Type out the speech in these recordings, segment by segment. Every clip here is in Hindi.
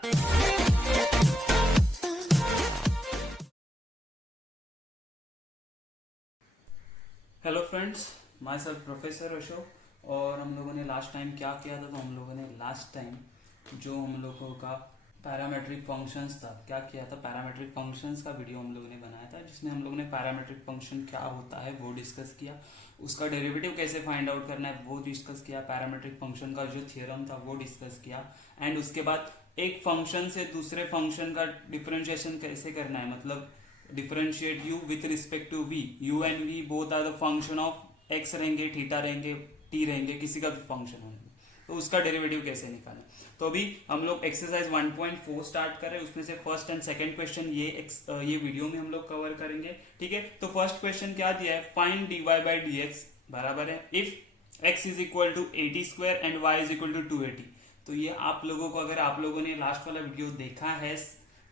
Hello friends, my self professor Ashok. और हम लोगों ने लास्ट टाइम क्या किया था? तो हम लोगों ने लास्ट टाइम जो हम लोगों का पैरामेट्रिक फंक्शंस था, क्या किया था? पैरामेट्रिक फंक्शंस का वीडियो हम लोगों ने बनाया था, जिसमें हम लोगों ने पैरामेट्रिक फंक्शन क्या होता है वो डिस्कस किया, उसका डेरिवेटिव कैसे फाइंड आउट करना है वो डिस्कस किया, पैरामेट्रिक फंक्शन का जो थियरम था वो डिस्कस किया। एंड उसके बाद एक फंक्शन से दूसरे फंक्शन का डिफरेंशिएशन कैसे करना है, मतलब differentiate u with respect to v। u and v both are the function of x रहेंगे, थीटा रहेंगे, t रहेंगे, किसी का भी फंक्शन होंगे, तो उसका डेरिवेटिव कैसे निकालें। तो अभी हम लोग एक्सरसाइज 1.4 स्टार्ट कर रहे हैं, उसमें से फर्स्ट एंड सेकंड क्वेश्चन ये वीडियो में हम लोग कवर करेंगे। ठीक है, तो फर्स्ट क्वेश्चन क्या दिया है? Find dy by D x बराबर है if x is equal to 80 and y is equal to 280। तो ये आप लोगों को, अगर आप लोगों ने लास्ट वाला वीडियो देखा है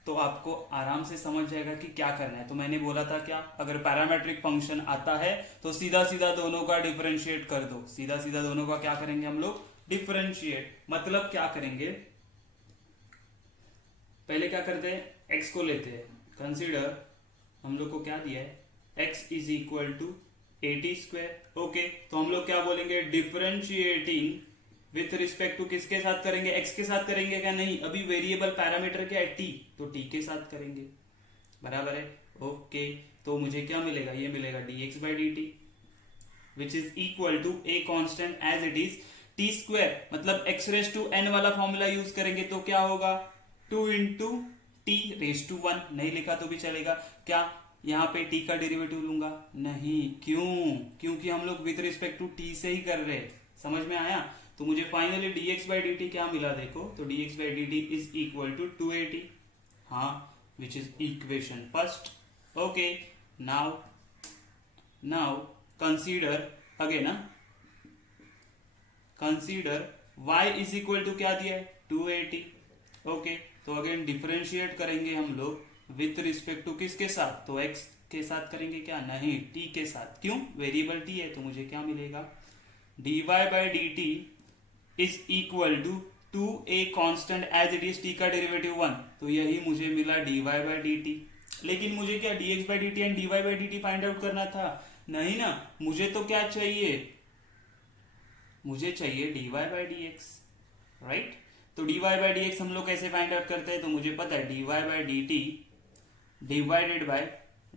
तो आपको आराम से समझ जाएगा कि क्या करना है। तो मैंने बोला था क्या, अगर पैरामेट्रिक फंक्शन आता है तो सीधा सीधा दोनों का डिफरेंशिएट कर दो। सीधा सीधा दोनों का क्या करेंगे हम लोग? डिफरेंशिएट। मतलब क्या करेंगे? पहले क्या करते हैं? x को लेते हैं। कंसीडर हम लोग को क्या दिया है? x is equal to 80 okay, तो हम लोग क्या बोलेंगे? डिफरेंशिएटिंग विथ रिस्पेक्ट टू किसके साथ करेंगे? x के साथ करेंगे क्या? नहीं, अभी वेरिएबल पैरामीटर क्या है? t, तो t के साथ करेंगे। बराबर है? ओके, तो मुझे क्या मिलेगा? ये मिलेगा dx by dt which is equal to a constant as it is t square, मतलब x रेस टू n वाला फॉर्मूला यूज करेंगे तो क्या होगा? 2 इंटू टी रेस टू 1। नहीं लिखा तो भी चलेगा। क्या यहाँ पे t का डेरिवेटिव लूंगा? नहीं। क्यों? क्योंकि हम लोग विथ रिस्पेक्ट टू t से ही कर रहे हैं। समझ में आया? तो मुझे फाइनली dx बाई dt क्या मिला? देखो, तो dx by dt is equal to 280। हाँ, which is equation first. Okay, now consider again ना, consider y is equal to क्या दिया है? 280। ओके, तो अगेन डिफरेंशिएट करेंगे हम लोग विथ रिस्पेक्ट टू किसके साथ? तो x के साथ करेंगे क्या? नहीं, t के साथ। क्यों? वेरिएबल t है, तो मुझे क्या मिलेगा? dy by dt is equal to a constant as it is t का डेरिवेटिव 1। तो यही मुझे मिला dy बाई dt। लेकिन मुझे क्या dx by dt and dy by dt find out करना था? नहीं ना, मुझे तो क्या चाहिए? मुझे चाहिए dy बाई dx, राइट? तो dy बाई dx हम लोग कैसे फाइंड आउट करते हैं? तो मुझे पता है dy by dt divided by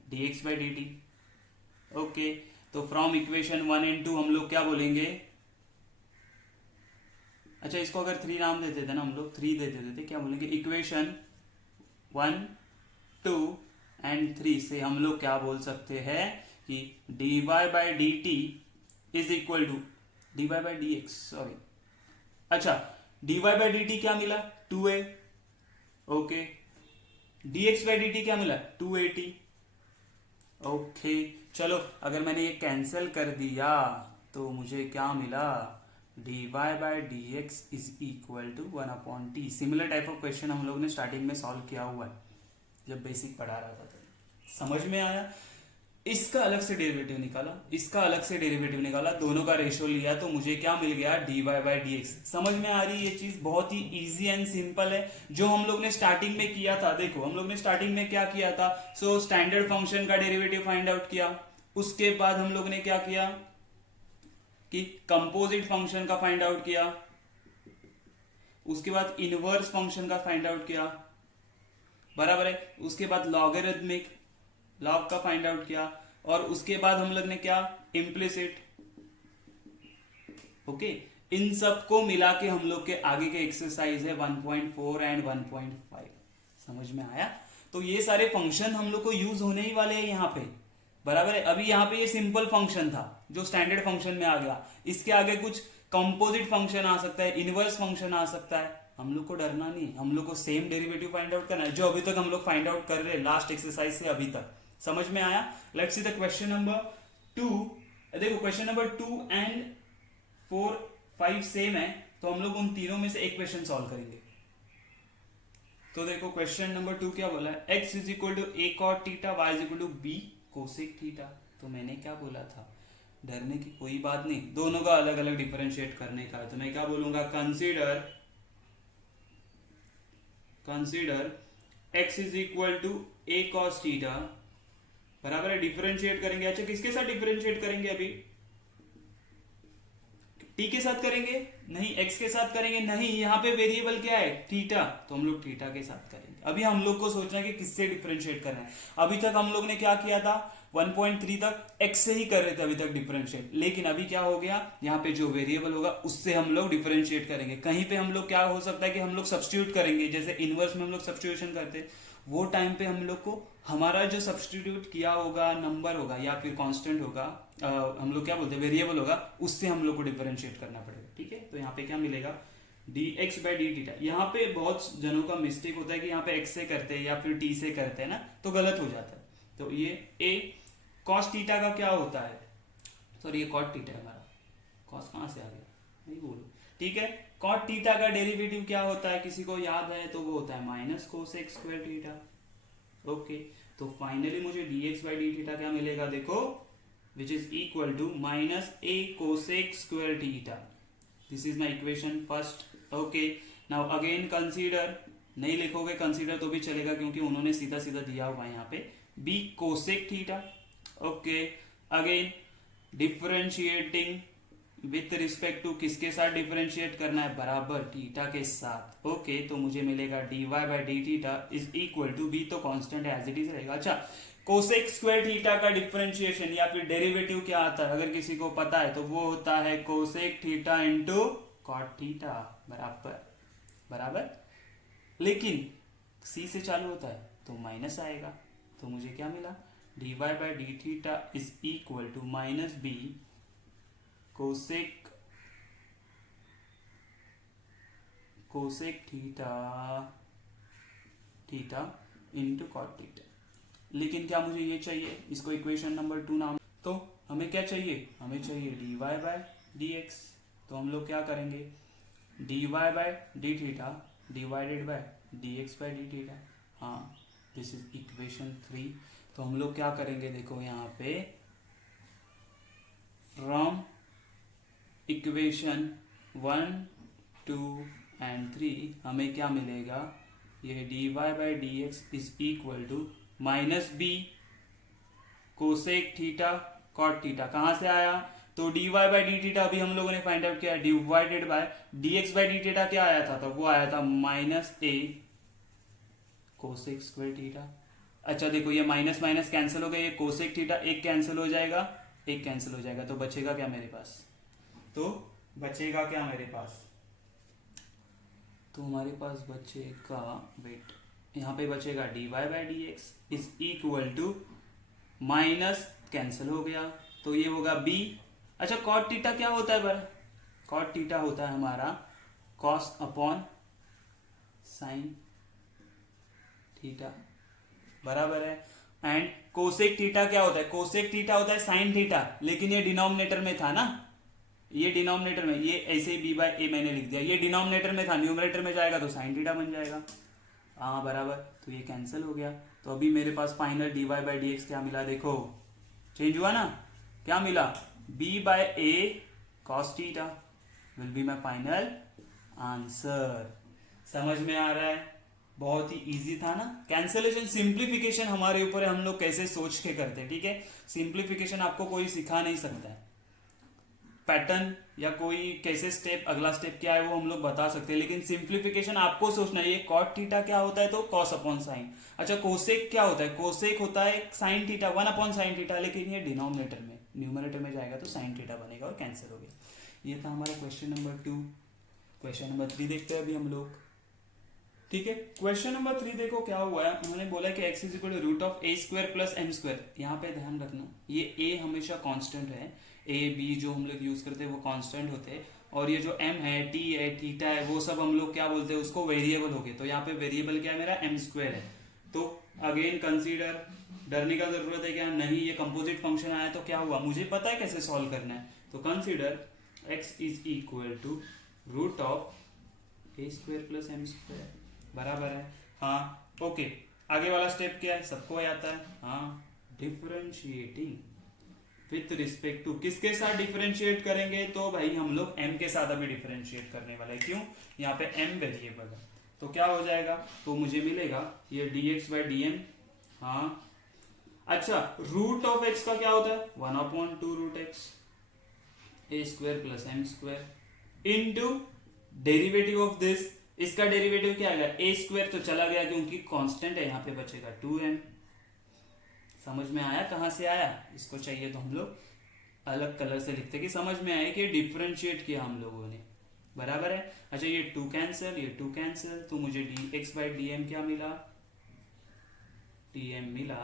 dx by dt। Okay, तो फ्रॉम इक्वेशन 1 एंड 2 हम लोग क्या बोलेंगे? अच्छा, इसको अगर 3 नाम देते थे ना, हम लोग 3 दे देते थे, क्या बोलेंगे? इक्वेशन 1, 2 एंड 3 से हम लोग क्या बोल सकते हैं कि dy by dt is equal to dy by dx, sorry. अच्छा, dy बाई dt क्या मिला? 2a। Okay, dx by dt क्या मिला? 280। ओके, चलो अगर मैंने ये कैंसिल कर दिया तो मुझे क्या मिला? dy by dx is equal to 1/t। Similar type of question हम लोग ने स्टार्टिंग में सॉल्व किया हुआ है जब बेसिक पढ़ा रहा था। तो समझ में आया? इसका अलग से डेरिवेटिव निकाला, इसका अलग से डेरिवेटिव निकाला, दोनों का रेशियो लिया, तो मुझे क्या मिल गया? dy by dx। समझ में आ रही है ये चीज? बहुत ही इजी एंड सिंपल है, जो हम लोग ने स्टार्टिंग में किया था। देखो, हम लोग ने स्टार्टिंग में क्या किया था? सो स्टैंडर्ड फंक्शन का डेरिवेटिव फाइंड आउट किया। उसके बाद हम लोग ने क्या किया कि कंपोजिट फंक्शन का फाइंड आउट किया। उसके बाद इनवर्स फंक्शन का फाइंड आउट किया। बराबर है? उसके बाद लॉगरिथमिक लॉग का फाइंड आउट किया, और उसके बाद हम लोग ने क्या? इम्प्लिसिट। ओके, इन सब को मिला के हम लोग के आगे के एक्सरसाइज है 1.4 एंड 1.5। समझ में आया? तो ये सारे फंक्शन हम लोग को यूज होने ही वाले हैं यहाँ पे। बराबर है? अभी यहाँ पे ये सिंपल फंक्शन था जो स्टैंडर्ड फंक्शन में आ गया। इसके आगे कुछ कंपोजिट फंक्शन आ सकता है, इनवर्स फंक्शन आ सकता है। हम लोग को डरना नहीं, हम लोग को सेम डेरिवेटिव फाइंड आउट करना है जो अभी तक हम लोग फाइंड आउट कर रहे हैं लास्ट एक्सरसाइज से अभी तक। समझ में आया? Let's see the question number 2। देखो, क्वेश्चन नंबर 2 एंड 4, 5 सेम है, तो हम लोग उन तीनों में से एक क्वेश्चन सॉल्व करेंगे। तो देखो, क्वेश्चन नंबर 2 क्या बोला है? x is equal to a cot theta, y is equal to b cosec theta. तो मैंने क्या बोला था? डरने की कोई बात नहीं, दोनों का अलग अलग डिफरेंशिएट करने का है। तो मैं क्या बोलूंगा? Consider consider x is equal to a cos theta, बराबर है, डिफरेंशिएट करेंगे। अच्छा किसके साथ डिफरेंशिएट करेंगे अभी? t के साथ करेंगे? नहीं, x के साथ करेंगे? नहीं, यहाँ पे वेरिएबल क्या है? थीटा, तो हम लोग थीटा के साथ करेंगे। अभी हम लोग को सोचना है कि किससे डिफरेंशिएट करना है। अभी तक हम लोग ने क्या किया था? 1.3 तक x से ही कर रहे थे अभी तक डिफरेंशिएट, लेकिन अभी क्या हो गया, यहाँ पे जो वेरिएबल होगा उससे हम लोग डिफरेंशिएट करेंगे। कहीं पे हम लोग क्या हो सकता है कि हम लोग सब्स्टिट्यूट करेंगे, जैसे इनवर्स में हम लोग सब्स्टिट्यूशन करते हैं, वो टाइम पे हम लोग को हमारा जो सब्स्टिट्यूट किया होगा नंबर होगा या फिर कांस्टेंट होगा, हम लोग क्या बोलते हैं, वेरिएबल होगा, उससे हम लोग को डिफरेंशिएट करना पड़ेगा। ठीक है, तो यहाँ पे क्या मिलेगा? dx by D theta. यहाँ पे बहुत जनों का मिस्टेक होता है कि यहाँ पे x से करते हैं या फिर t से करते हैं ना, तो गलत हो जाता है। तो ये a cos थीटा का क्या होता है? सॉरी, ये cot थीटा है हमारा, cos कहाँ से आ गया, नहीं बोलो। ठीक है, cot थीटा का डेरिवेटिव क्या होता है, किसी को याद है? तो वो होता है minus cosec square theta. Okay, तो फाइनली मुझे dx बाई डी थीटा क्या मिलेगा? देखो, which is equal to minus a cosec square theta. This is my equation first. Okay, now again consider, नहीं लिखोगे कंसीडर तो भी चलेगा क्योंकि उन्होंने सीधा सीधा दिया हुआ है यहाँ पे b cosec theta. Okay, again differentiating with respect to किसके साथ डिफरेंशिएट करना है? बराबर थीटा के साथ। ओके, तो मुझे मिलेगा dy by D theta is equal to, b तो कांस्टेंट है, एज इट इज रहेगा। अच्छा, कोसेक स्क्वायर थीटा का डिफरेंशिएशन या फिर डेरिवेटिव क्या आता है, अगर किसी को पता है तो वो होता है cosec theta into cot theta, बराबर बराबर। लेकिन c से चालू होता है तो माइनस आएगा, तो मुझे क्या मिला? dy by D theta is equal to minus b cosec theta theta into cot theta. लेकिन क्या मुझे ये चाहिए, इसको इक्वेशन नंबर 2 नाम, तो हमें क्या चाहिए? हमें चाहिए dy बाई dx। तो हम लोग क्या करेंगे? dy by D theta divided by dx by D theta. हाँ, दिस इज इक्वेशन 3। तो हम लोग क्या करेंगे, देखो यहाँ पे फ्रॉम इक्वेशन 1, 2 एंड 3 हमें क्या मिलेगा? ये dy by dx is equal to minus b cosec theta cot theta. कहां से आया? तो dy बाई डी थीटा अभी हम लोगों ने फाइंड आउट किया, divided by dx by D theta क्या आया था? तो वो आया था minus a cosec square theta. अच्छा देखो, ये माइनस माइनस कैंसिल हो गया, ये कोसेक थीटा एक कैंसिल हो जाएगा, एक कैंसिल हो जाएगा, तो बचेगा क्या मेरे पास? तो बचेगा क्या मेरे पास? तो हमारे पास बचेगा, वेट, यहाँ पे बचेगा dy by D x is equal to minus cancel हो गया, तो ये होगा b। अच्छा, कॉट थीटा क्या होता है बर? कॉट थीटा होता है हमारा कॉस अपॉन साइन थीटा, बराबर है। एंड कोसेक थीटा क्या होता है? कोसेक थीटा होता है साइन थीटा, लेकिन ये डिनोमिनेटर में था ना, ये डिनोमिनेटर में, ये ऐसे b बाई ए मैंने लिख दिया, ये डिनोमिनेटर में था, न्यूमरेटर में जाएगा तो साइन थीटा बन जाएगा। हाँ बराबर, तो ये कैंसिल हो गया, तो अभी मेरे पास final dy by D X क्या मिला? देखो चेंज हुआ ना, क्या मिला? b by A cos theta will be my final answer. समझ में आ रहा है? बहुत ही इजी था ना। कैंसिलेशन सिंप्लीफिकेशन हमारे ऊपर है, हम लोग कैसे सोच के करते हैं। ठीक है, सिंप्लीफिकेशन आपको कोई सिखा नहीं सकता है, पैटर्न या कोई कैसे स्टेप, अगला स्टेप क्या है वो हम लोग बता सकते हैं, लेकिन सिंप्लीफिकेशन आपको सोचना है। ये कॉट थीटा क्या होता है? तो कॉस अपॉन साइन। अच्छा, कोसेक क्या होता है? कोसेक होता है sine theta, 1 upon sine theta, लेकिन ये डिनोमिनेटर में, न्यूमरेटर में जाएगा तो साइन थीटा बनेगा और कैंसिल हो गया। ये था हमारा क्वेश्चन नंबर 2। क्वेश्चन नंबर 3 देखते हैं अभी हम लोग। ठीक है, क्वेश्चन नंबर 3 देखो क्या हुआ है। उन्होंने बोला कि x is equal to root of A square plus M square. यहाँ पे ध्यान रखना, ये a हमेशा कांस्टेंट है, a b जो हम लोग यूज करते हैं वो कांस्टेंट होते हैं, और ये जो m है, t है, थीटा है, वो सब हम लोग क्या बोलते हैं, उसको वेरिएबल हो गए। तो यहाँ पे वेरिएबल क्या है मेरा? एम स्क्वायर है। तो अगेन कंसीडर, डरने का जरूरत है क्या? नहीं, ये कंपोजिट फंक्शन आया तो क्या हुआ, मुझे पता है कैसे सॉल्व करना है। तो consider x is equal to root of A square plus M square, बराबर है। हाँ ओके, आगे वाला स्टेप क्या है? सबको आता है। हाँ, डिफरेंशिएटिंग विथ रिस्पेक्ट टू किसके साथ डिफरेंशिएट करेंगे? तो भाई हम लोग m के साथ अभी डिफरेंशिएट करने वाले हैं। क्यों? यहाँ पे m वेरिएबल है, तो क्या हो जाएगा, तो मुझे मिलेगा ये dx/dm। हाँ अच्छा, रूट ऑफ एक्स का क्या होता है, 1/2 root x a square plus M square into derivative of this. इसका डेरिवेटिव क्या आएगा, ए स्क्वायर तो चला गया क्योंकि कांस्टेंट है, यहाँ पे बचेगा 2m। समझ में आया कहां से आया, इसको चाहिए तो हम लोग अलग कलर से लिखते कि समझ में आए कि डिफरेंशिएट किया हम लोगों ने, बराबर है। अच्छा ये 2 कैंसिल, ये 2 कैंसिल, तो मुझे dx/dm क्या मिला, dm मिला,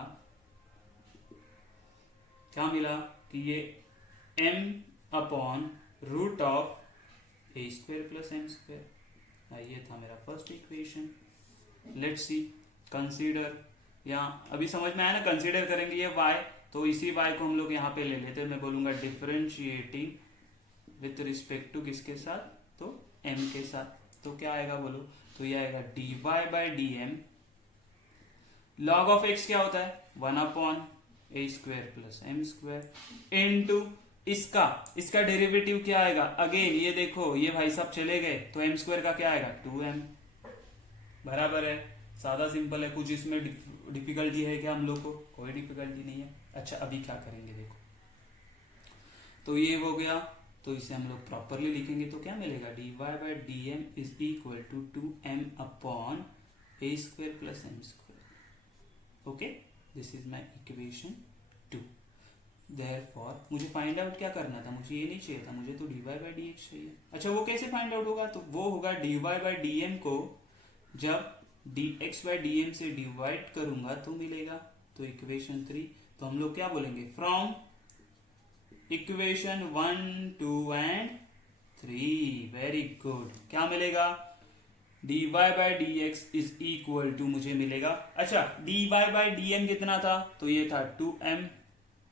क्या मिला कि ये m/रूट of A square plus M square. ये था मेरा first equation. Let's see consider, यहाँ अभी समझ में आया ना, कंसीडर करेंगे ये y, तो इसी y को हम लोग यहाँ पे ले लेते हैं। मैं बोलूंगा डिफरेंशिएटिंग विथ रिस्पेक्ट टू किसके साथ, तो m के साथ। तो क्या आएगा बोलो, तो ये आएगा dy/dm। log ऑफ x क्या होता है, 1/a square plus M square into इसका डेरिवेटिव क्या आएगा, अगेन ये देखो ये भाई साहब चले गए, तो एम स्क्वायर का क्या आएगा 2m, बराबर है। सादा सिंपल है, कुछ इसमें डिफिकल्टी है क्या हम लोग को, कोई डिफिकल्टी नहीं है। अच्छा अभी क्या करेंगे देखो, तो ये हो गया, तो इसे हम लोग प्रॉपरली लिखेंगे तो क्या मिलेगा, dy/dm is equal to 2m/a square plus M square. Okay, this is my equation 2। Therefore मुझे फाइंड आउट क्या करना था, मुझे ये नहीं चाहिए था, मुझे तो dy/dx चाहिए। अच्छा वो कैसे फाइंड आउट होगा, तो वो होगा dy/dm को जब dx/dm से डिवाइड करूंगा तो मिलेगा, तो इक्वेशन 3। तो हम लोग क्या बोलेंगे, from equation 1, 2 and 3, very good, क्या मिलेगा, dy/dx इज इक्वल टू मुझे मिलेगा, अच्छा dy/dm कितना था, तो ये था 2m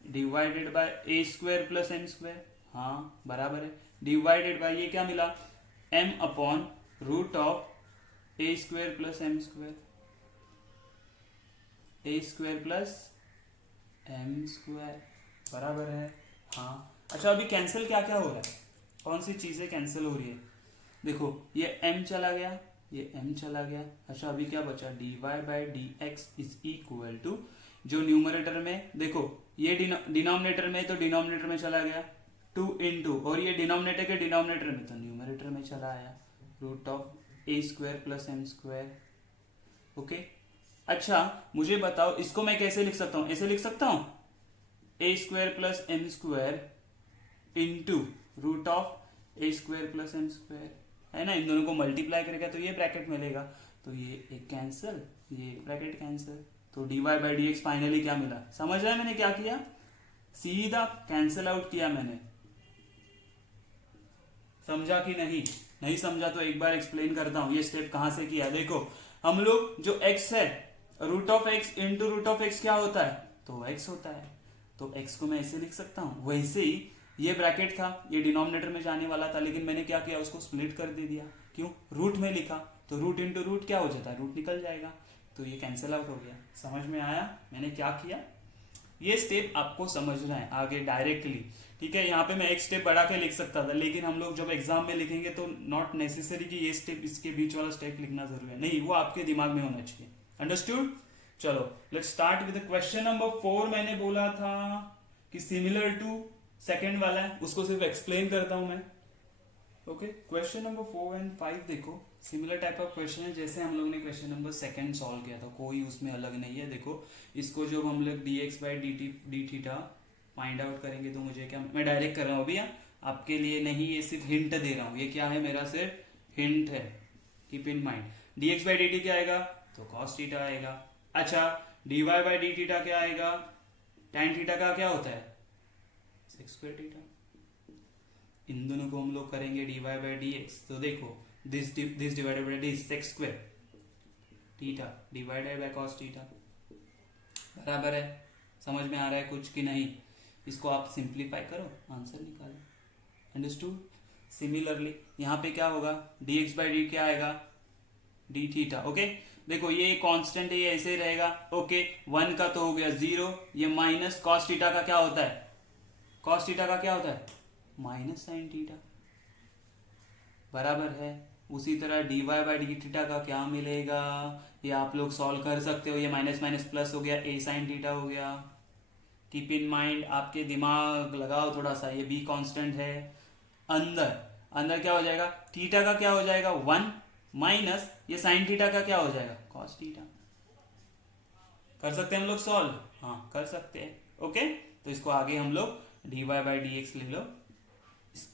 divided by A square plus M square. हाँ बराबर है, डिवाइडेड बाय ये क्या मिला, m/रूट of A square plus M square, A square plus M square, बराबर है। हाँ अच्छा अभी कैंसिल क्या क्या हो रहा है, कौन सी चीजें कैंसिल हो रही है, देखो ये m चला गया, ये m चला गया। अच्छा अभी क्या बचा, dy/dx इज इक्वल टू, जो न्यूमरेटर में देखो ये डिनोमिनेटर में, तो डिनोमिनेटर में चला गया 2 इंटू, और ये डिनोमिनेटर के डिनोमिनेटर में, तो न्यूमरेटर में चला आया root of A square plus M square. Okay अच्छा मुझे बताओ इसको मैं कैसे लिख सकता हूं, ऐसे लिख सकता हूं, A square plus M square into root of A square plus M square, है ना, इन दोनों को मल्टीप्लाई करेगा तो ये ब्रैकेट मिलेगा, तो ये एक कैंसिल, ये एक ब्रैकेट कैंसिल, तो dy/dx फाइनली क्या मिला, समझ रहे हैं मैंने क्या किया, सीधा कैंसिल आउट किया मैंने, समझा कि नहीं, नहीं समझा तो एक बार एक्सप्लेन करता हूं, ये स्टेप कहां से किया। देखो हम लोग जो x है, root of x into root of x क्या होता है, तो x होता है, तो x को मैं ऐसे लिख सकता हूं। वैसे ही ये ब्रैकेट था, ये डिनोमिनेटर में जाने वाला था, लेकिन मैंने क्या किया, उसको स्प्लिट कर दे दिया, क्यों, रूट में लिखा, तो रूट इंटू रूट क्या हो जाता है, रूट निकल जाएगा, तो ये कैंसिल आउट हो गया। समझ में आया मैंने क्या किया, ये स्टेप आपको समझना है आगे डायरेक्टली, ठीक है। यहाँ पे मैं एक स्टेप बढ़ा के लिख सकता था, लेकिन हम लोग जब एग्जाम में लिखेंगे तो नॉट नेसेसरी कि ये स्टेप इसके बीच वाला स्टेप लिखना जरूरी है, नहीं, वो आपके दिमाग में होना चाहिए। अंडरस्टूड, चलो let's start with question number 4। मैंने बोला था कि सिमिलर टू सेकंड वाला है, उसको सिर्फ एक्सप्लेन करता हूं मैं। ओके, क्वेश्चन नंबर 4 एंड 5 देखो, सिमिलर टाइप ऑफ क्वेश्चन है जैसे हम लोग ने क्वेश्चन नंबर 2 सॉल्व किया था, कोई उसमें अलग नहीं है। देखो इसको जब हम लोग dx/dt फाइंड आउट करेंगे तो मुझे क्या, मैं डायरेक्ट कर रहा हूँ अभी, आपके लिए नहीं, ये सिर्फ हिंट दे रहा हूँ, ये क्या है, मेरा सिर्फ हिंट है, कीप इन माइंड। dx/dt क्या आएगा, तो cos थीटा आएगा। अच्छा dy/dt क्या आएगा, tan थीटा का क्या होता है, sec स्क्वायर थीटा। इन दोनों को हम लोग करेंगे dy/dx, तो देखो this divided by this sec square theta divided bye cos theta, बराबर है। समझ में आ रहा है कुछ कि नहीं, इसको आप सिंप्लीफाई करो, आंसर निकालो। अंडरस्टूड। सिमिलरली यहाँ पे क्या होगा, dx/dt क्या आएगा, d थीटा। ओके देखो ये कांस्टेंट है, ये ऐसे ही रहेगा। ओके 1 का तो हो गया 0, ये माइनस cos थीटा का क्या होता है, cos थीटा का क्या होता है, माइनस sin थीटा, बराबर है। उसी तरह d Y by D theta का क्या मिलेगा, ये आप लोग सॉल्व कर सकते हो। ये माइनस माइनस प्लस हो गया, ए साइन थीटा हो गया। कीप इन माइंड, आपके दिमाग लगाओ थोड़ा सा, ये बी कांस्टेंट है। अंदर अंदर क्या हो जाएगा, थीटा का क्या हो जाएगा 1 माइनस ये साइन थीटा का क्या हो जाएगा कॉस थीटा। कर सकते हैं हम लोग सॉल्व, हाँ कर सकते हैं। ओके, तो इसको आगे हम लोग d Y by D x ले लो,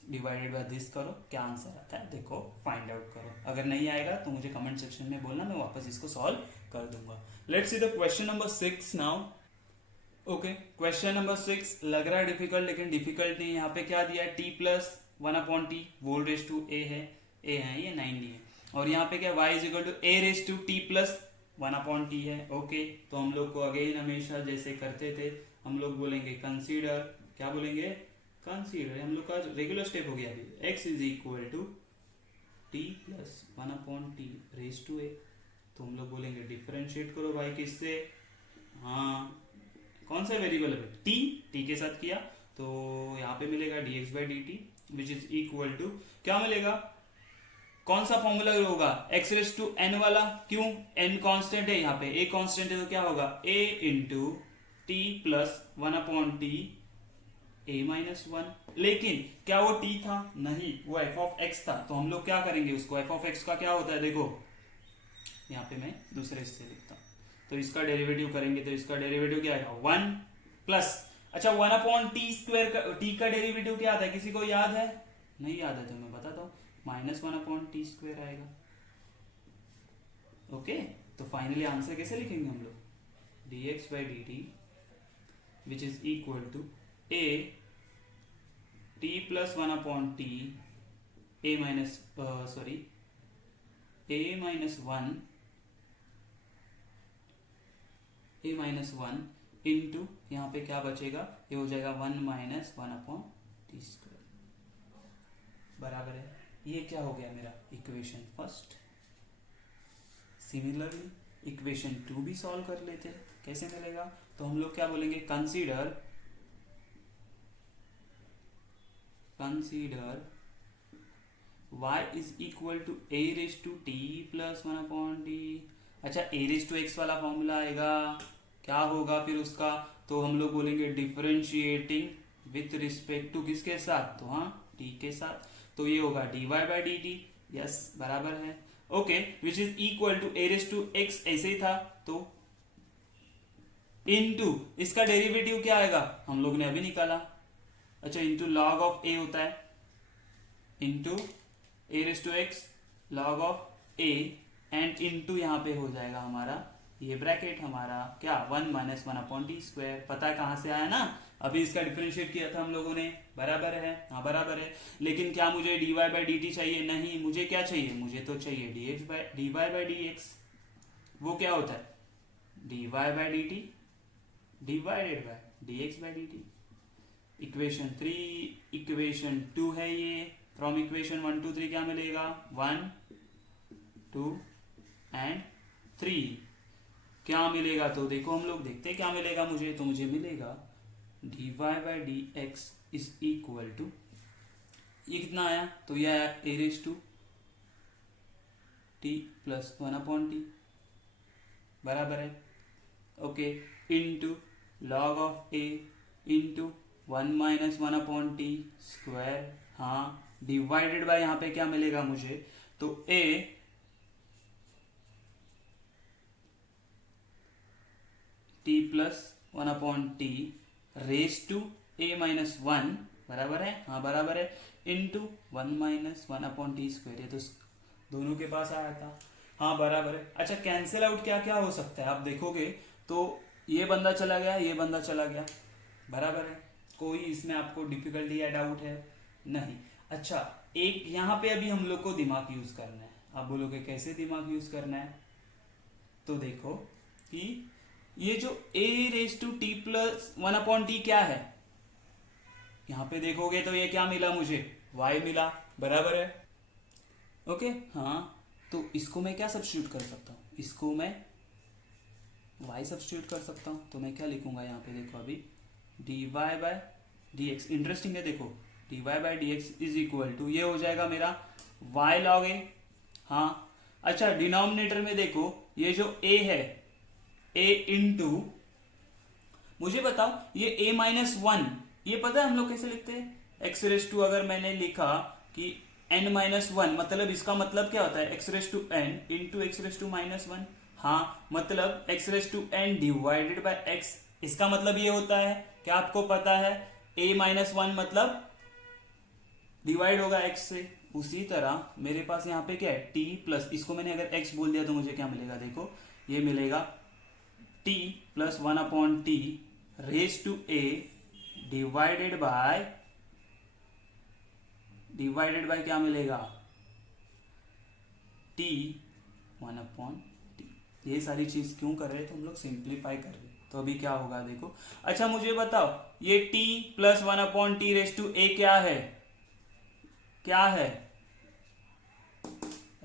डिवाइडेड बाय दिस करो, क्या आंसर आता है देखो, फाइंड आउट करो। अगर नहीं आएगा तो मुझे कमेंट सेक्शन में बोलना, मैं वापस इसको सॉल्व कर दूंगा। Let's see the question number 6 now. Okay, question number 6 लग रहा है डिफिकल्ट, लेकिन डिफिकल्ट नहीं। यहाँ पे क्या दिया है, T plus 1/t whole raise to A है, ए है ये 9 नहीं है। और यहाँ पे क्या y is equal to a raise to T plus 1/t है। ओके, तो हम लोग को अगेन हमेशा जैसे करते थे हम लोग बोलेंगे कंसीडर, क्या बोलेंगे कंसीडर, हम लोग का रेगुलर स्टेप हो गया अभी, x is equal to T plus 1/t raise to A. तो हम लोग बोलेंगे डिफरेंशिएट करो भाई किससे, हाँ कौन सा वेरिएबल है, टी के साथ किया तो यहाँ पे मिलेगा dx by d t which is equal to क्या मिलेगा, कौन सा फॉर्मूला होगा x रेस टू n वाला, क्यों n कांस्टेंट है, यहाँ पे a कांस्टेंट है तो क्या होगा a into T plus 1/t a minus 1। लेकिन क्या वो t था, नहीं वो f ऑफ x था। तो हम लोग क्या करेंगे उसको, f ऑफ x का क्या होता है देखो, यहाँ पे मैं दूसरे से लिखता हूँ, तो इसका डेरिवेटिव करेंगे तो इसका डेरिवेटिव क्या आएगा 1 प्लस, अच्छा 1/t स्क्वायर का, t का डेरिवेटिव क्या आता है किसी को याद है, नहीं याद है तो मैं बताता हूँ, माइनस 1/t स्क्वायर आएगा। ओके, तो फाइनली आंसर कैसे लिखेंगे हम लोग, dx by d t which is equal to a t plus 1/t a minus sorry a minus 1 into यहाँ पे क्या बचेगा, ये हो जाएगा 1 माइनस 1/t स्क्वायर बराबर है। ये क्या हो गया मेरा इक्वेशन फर्स्ट। सिमिलरली इक्वेशन 2 भी सॉल्व कर लेते हैं, कैसे मिलेगा, तो हम लोग क्या बोलेंगे consider y is equal to a raise to t plus 1/t। अच्छा a रेस टू x वाला फॉर्मूला आएगा, क्या होगा फिर उसका, तो हम लोग बोलेंगे डिफरेंशिएटिंग विथ रिस्पेक्ट टू किसके साथ, तो हाँ t के साथ, तो ये होगा dy by d t, yes बराबर है। Okay, which is equal to a raise to x ऐसे ही था तो इनटू इसका डेरिवेटिव क्या आएगा हम लोग ने अभी निकाला, अच्छा इंटू लॉग ऑफ a होता है, into a raise to x log of a and into यहाँ पे हो जाएगा हमारा ये ब्रैकेट हमारा क्या 1 माइनस 1/t स्क्वायर, पता है कहाँ से आया ना, अभी इसका डिफरेंशिएट किया था हम लोगों ने, बराबर है, हाँ बराबर है। लेकिन क्या मुझे dy बाई डी टी चाहिए, नहीं मुझे क्या चाहिए, मुझे तो चाहिए dy बाई डी एक्स, वो क्या होता है dy by d T divided by dx by d T. Equation 3 equation 2 है ये, फ्रॉम इक्वेशन 1 2 3 क्या मिलेगा 1 2 एंड 3 क्या मिलेगा, तो देखो हम लोग देखते हैं क्या मिलेगा मुझे, तो मुझे मिलेगा dy by D x is equal to, ये कितना आया, तो ये आया a raise to t plus 1/t बराबर है। Okay, into log of a into 1 minus 1/t square, हाँ डिवाइडेड बाय यहाँ पे क्या मिलेगा मुझे, तो a t plus 1/t raise to a minus 1 बराबर है, हाँ बराबर है, इंटू 1 माइनस 1/t स्क्वायर, ये तो दोनों के पास आया था, हाँ बराबर है। अच्छा कैंसिल आउट क्या क्या हो सकता है आप देखोगे तो ये बंदा चला गया, ये बंदा चला गया, बराबर है, कोई इसमें आपको डिफिकल्टी या डाउट है नहीं। अच्छा एक यहाँ पे अभी हम लोग को दिमाग यूज करना है, आप बोलोगे कैसे दिमाग यूज करना है, तो देखो कि ये जो a raise to t plus 1/t क्या है, यहाँ पे देखोगे तो ये क्या मिला मुझे y मिला, बराबर है। ओके हाँ, तो इसको मैं क्या सब्स्टिट्यूट कर सकता हूँ, इसको मैं y सब्स्टिट्यूट कर सकता हूँ, तो मैं क्या लिखूंगा यहाँ पे देखो अभी dy by D x, interesting है देखो dy by D x is equal to ये हो जाएगा मेरा y लॉग a हाँ। अच्छा, डिनोमिनेटर में देखो ये जो a है, a इंटू, मुझे बताओ ये a माइनस वन, ये पता है हम लोग कैसे लिखते हैं? एक्स रेस टू, अगर मैंने लिखा कि n माइनस वन, मतलब इसका मतलब क्या होता है? X raise to n into x raise to minus one. हाँ, मतलब x raise to n divided by x, इसका मतलब ये होता है, क्या आपको पता है? a माइनस वन मतलब डिवाइड होगा x से। उसी तरह मेरे पास यहाँ पे क्या है? t प्लस, इसको मैंने अगर x बोल दिया तो मुझे क्या मिलेगा? देखो ये मिलेगा t plus one upon t raise to a divided by क्या मिलेगा? t one upon t. ये सारी चीज क्यों कर रहे हैं? तो हम लोग सिंप्लीफाई कर रहे हैं, तो अभी क्या होगा देखो। अच्छा मुझे बताओ ये t plus one upon t raise to a क्या है? क्या है?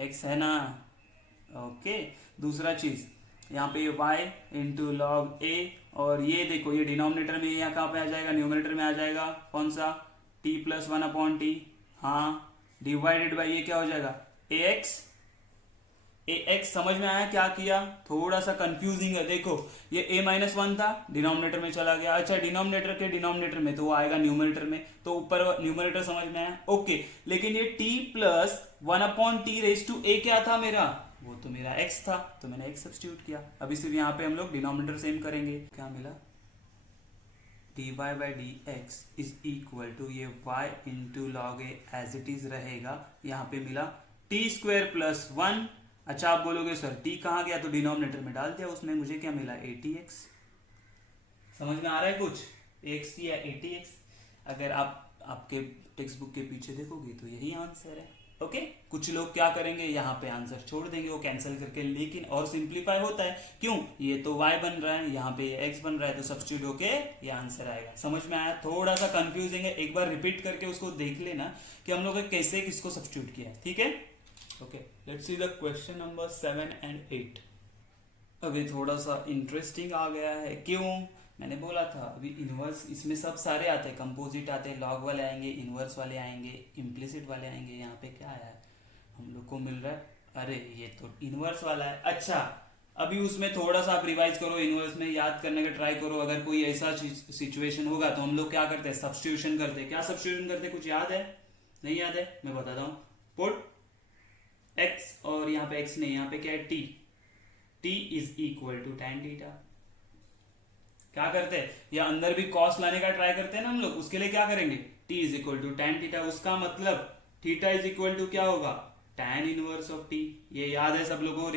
x है ना। ओके, दूसरा चीज यहाँ पे ये y इंटू लॉग a, और ये देखो ये डिनोमिनेटर में, यहाँ कहाँ पे आ जाएगा? न्यूमरेटर में आ जाएगा। कौन सा? t plus one upon T. हाँ, डिवाइडेड बाई ये क्या हो जाएगा? ax समझ में आया क्या किया? थोड़ा सा कंफ्यूजिंग है। देखो ये a माइनस वन था, डिनोमिनेटर में चला गया। अच्छा, डिनोमिनेटर के डिनोमिनेटर में तो वो आएगा न्यूमरेटर में, तो ऊपर न्यूमरेटर समझ में आया। ओके, लेकिन ये t plus one upon t raise to a क्या था मेरा? वो तो मेरा x था, तो मैंने x सब्स्टिट्यूट किया। अभी सिर्फ यहाँ पे हम लोग डिनोमिनेटर सेम करेंगे। क्या मिला? dy by D x is equal to ये y into log a as it is रहेगा। यहाँ पे मिला टी स्क्वायर प्लस वन। अच्छा, आप बोलोगे सर t कहाँ गया? तो डिनोमिनेटर में डाल दिया, उसमें मुझे क्या मिला? 80x। समझ में आ रहा है कुछ? x या 80x, अगर आप आपके टेक्स्ट बुक के पीछे देखोगे तो यही आंसर है। ओके, कुछ लोग क्या करेंगे, यहाँ पे आंसर छोड़ देंगे वो कैंसिल करके, लेकिन और सिंप्लीफाई होता है। क्यों? ये तो y बन रहा है, यहाँ पे ये x बन रहा है, तो सब्स्टिट्यूट होके ये आंसर आएगा। समझ में आया? थोड़ा सा कंफ्यूजिंग है, एक बार रिपीट करके उसको देख लेना कि हम लोग कैसे किसको सब्स्टिट्यूट किया है। ठीक है? Okay, let's see the question number 7 and 8। अभी थोड़ा सा इंटरेस्टिंग आ गया है। क्यों? मैंने बोला था अभी इनवर्स, इसमें सब सारे आते हैं, कंपोजिट आते हैं, लॉग वाले आएंगे, इनवर्स वाले आएंगे, इम्प्लिसिट वाले आएंगे। यहाँ पे क्या आया है हम लोग को? मिल रहा है, अरे ये तो इनवर्स वाला है। अच्छा, अभी उसमें थोड़ा सा आप रिवाइज करो, इनवर्स में याद करने का ट्राई करो। अगर कोई ऐसा सिचुएशन होगा तो हम लोग क्या करते हैं? सब्स्टिट्यूशन करते हैं। क्या सब्स्टिट्यूशन करते हैं? कुछ याद है? नहीं याद है? मैं बताता हूँ। पुट x, और यहाँ पे x नहीं, यहाँ पे क्या है? t। t is equal to tan theta. क्या करते हैं? या अंदर भी कॉस लाने का ट्राई करते हैं ना हम लोग, उसके लिए क्या करेंगे? t is equal to tan theta. उसका मतलब थीटा इज इक्वल टू क्या होगा? tan inverse of t। ये याद है सब लोगों को?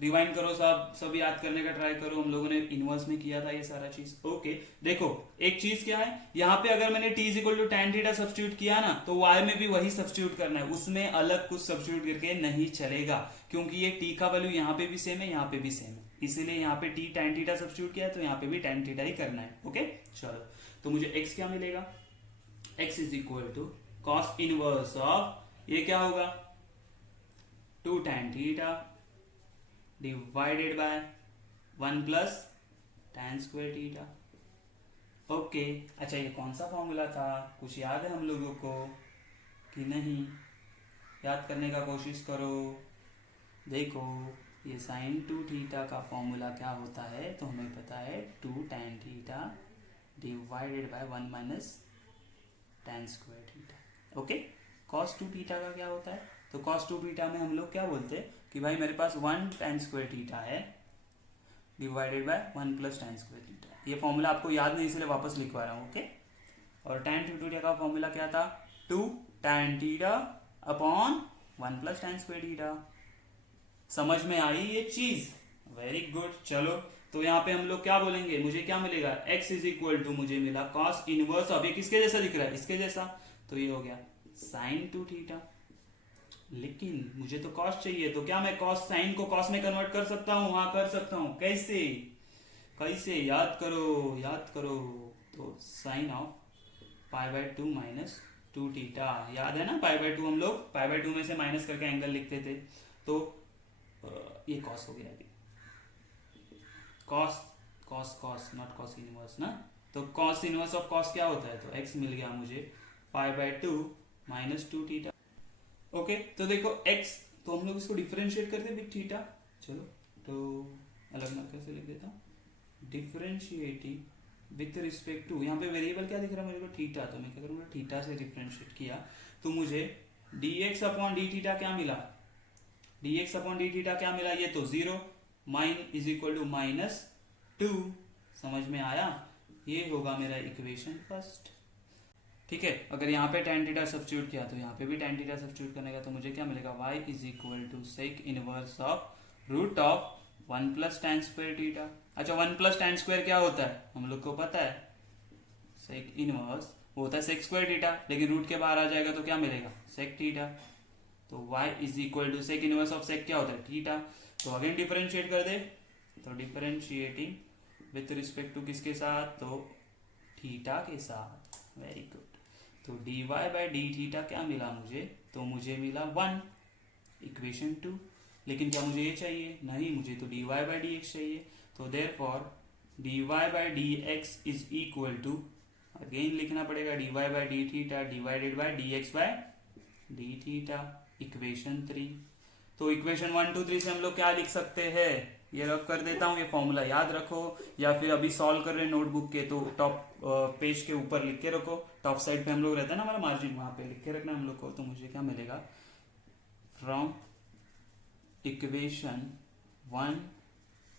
रिवाइंड करो, सब याद करने का ट्राई करो। हम लोगों ने इनवर्स में किया था ये सारा चीज। ओके, देखो एक चीज क्या है, यहाँ पे अगर मैंने t is equal to tan theta substitute किया ना, तो y में भी वही सब्स्टिट्यूट करना है, उसमें अलग कुछ सब्स्टिट्यूट करके नहीं चलेगा, क्योंकि ये t का वैल्यू यहाँ पे भी सेम है, यहाँ पे भी सेम है, इसीलिए यहाँ पे t tan थीटा सब्स्टिट्यूट किया है, तो यहाँ पे भी tan थीटा ही करना है। ओके, चलो, तो मुझे x क्या मिलेगा? x is equal to cos inverse of, ये क्या होगा? 2 tan theta divided by 1 plus tan square theta. Okay, अच्छा ये कौन सा फॉर्मूला था? कुछ याद है हम लोगों को कि नहीं? याद करने का कोशिश करो। देखो ये sin 2 थीटा का फॉर्मूला क्या होता है, तो हमें पता है 2 tan theta divided by 1 minus tan square theta. Okay, cos 2 theta का क्या होता है? तो cos 2 थीटा में हम लोग क्या बोलते हैं कि भाई मेरे पास 1 tan स्क्वायर थीटा है divided by 1 plus tan square theta. ये फॉर्मूला आपको याद नहीं, इसलिए वापस लिखवा रहा हूँ। ओके, और tan 2 थीटा का फॉर्मूला क्या था? 2 tan theta upon 1 plus tan square theta. समझ में आई ये चीज? Very good. चलो, तो यहाँ पे हम लोग क्या बोलेंगे? मुझे क्या मिलेगा? x इज इक्वल टू, मुझे मिला कॉस इनवर्स ऑफ, ये किसके जैसा दिख रहा है? इसके जैसा, तो ये हो गया sin 2 थीटा। लेकिन मुझे तो कॉस चाहिए, तो क्या मैं कॉस साइन को कॉस में कन्वर्ट कर सकता हूँ? हाँ कर सकता हूँ। कैसे? याद करो। तो sine of pi by 2 minus 2 theta, याद है ना? पाई बाय 2 हम लोग पाई बाय 2 में से माइनस करके एंगल लिखते थे, तो ये कॉस हो गया। अभी कॉस नॉट कॉस इनवर्स ना, तो कॉस इनवर्स ऑफ कॉस क्या होता है? तो x मिल गया मुझे पाई बाय 2 माइनस 2 थीटा। ओके, तो देखो x तो हम लोग इसको डिफरेंशिएट करते हैं विथ थीटा। चलो तो अलग ना कैसे लिख देता हूँ, डिफरेंशिएटिंग विथ रिस्पेक्ट टू, यहाँ पे वेरिएबल क्या दिख रहा है मेरे को, थीटा। तो मैं क्या करूँगा, थीटा से डिफरेंशिएट किया तो मुझे dx अपॉन डी थीटा क्या मिला, dx अपॉन डी थीटा क्या मिला, ये तो 0 माइन इज इक्वल टू -2। समझ में आया, ये होगा मेरा इक्वेशन फर्स्ट। ठीक है, अगर यहाँ पे tan थीटा सब्स्टिट्यूट किया तो यहाँ पे भी tan थीटा सब्स्टिट्यूट करने का, तो मुझे क्या मिलेगा, y is equal to sec inverse of root of 1 plus tan square theta. अच्छा 1 प्लस tan स्क्वायर क्या होता है, हम लोग को पता है, सेक इनवर्स होता है सेक स्क्वायर थीटा, लेकिन रूट के बाहर आ जाएगा तो क्या मिलेगा, सेक थीटा। तो y is equal to sec inverse of sec क्या होता है, थीटा। तो अगेन डिफरेंशिएट कर दे, तो डिफरेंशिएटिंग विथ रिस्पेक्ट टू किसके साथ, तो थीटा के साथ। Very good. तो dy बाई डी थीटा क्या मिला मुझे, तो मुझे मिला 1, इक्वेशन 2। लेकिन क्या मुझे ये चाहिए, नहीं, मुझे तो dy बाई डी एक्स चाहिए। तो therefore dy by D x is equal to, again लिखना पड़ेगा dy by D theta divided by dx by D theta, equation 3। तो इक्वेशन 1 2 3 से हम लोग क्या लिख सकते हैं, ये रब कर देता हूँ, ये फॉर्मूला याद रखो, या फिर अभी सॉल्व कर रहे हैं नोटबुक के तो टॉप पेज के ऊपर लिख के रखो, टॉप साइड पे हम लोग रहता है ना हमारा मार्जिन, वहां पे लिख के रखना हम लोग को। तो मुझे क्या मिलेगा, फ्रॉम इक्वेशन 1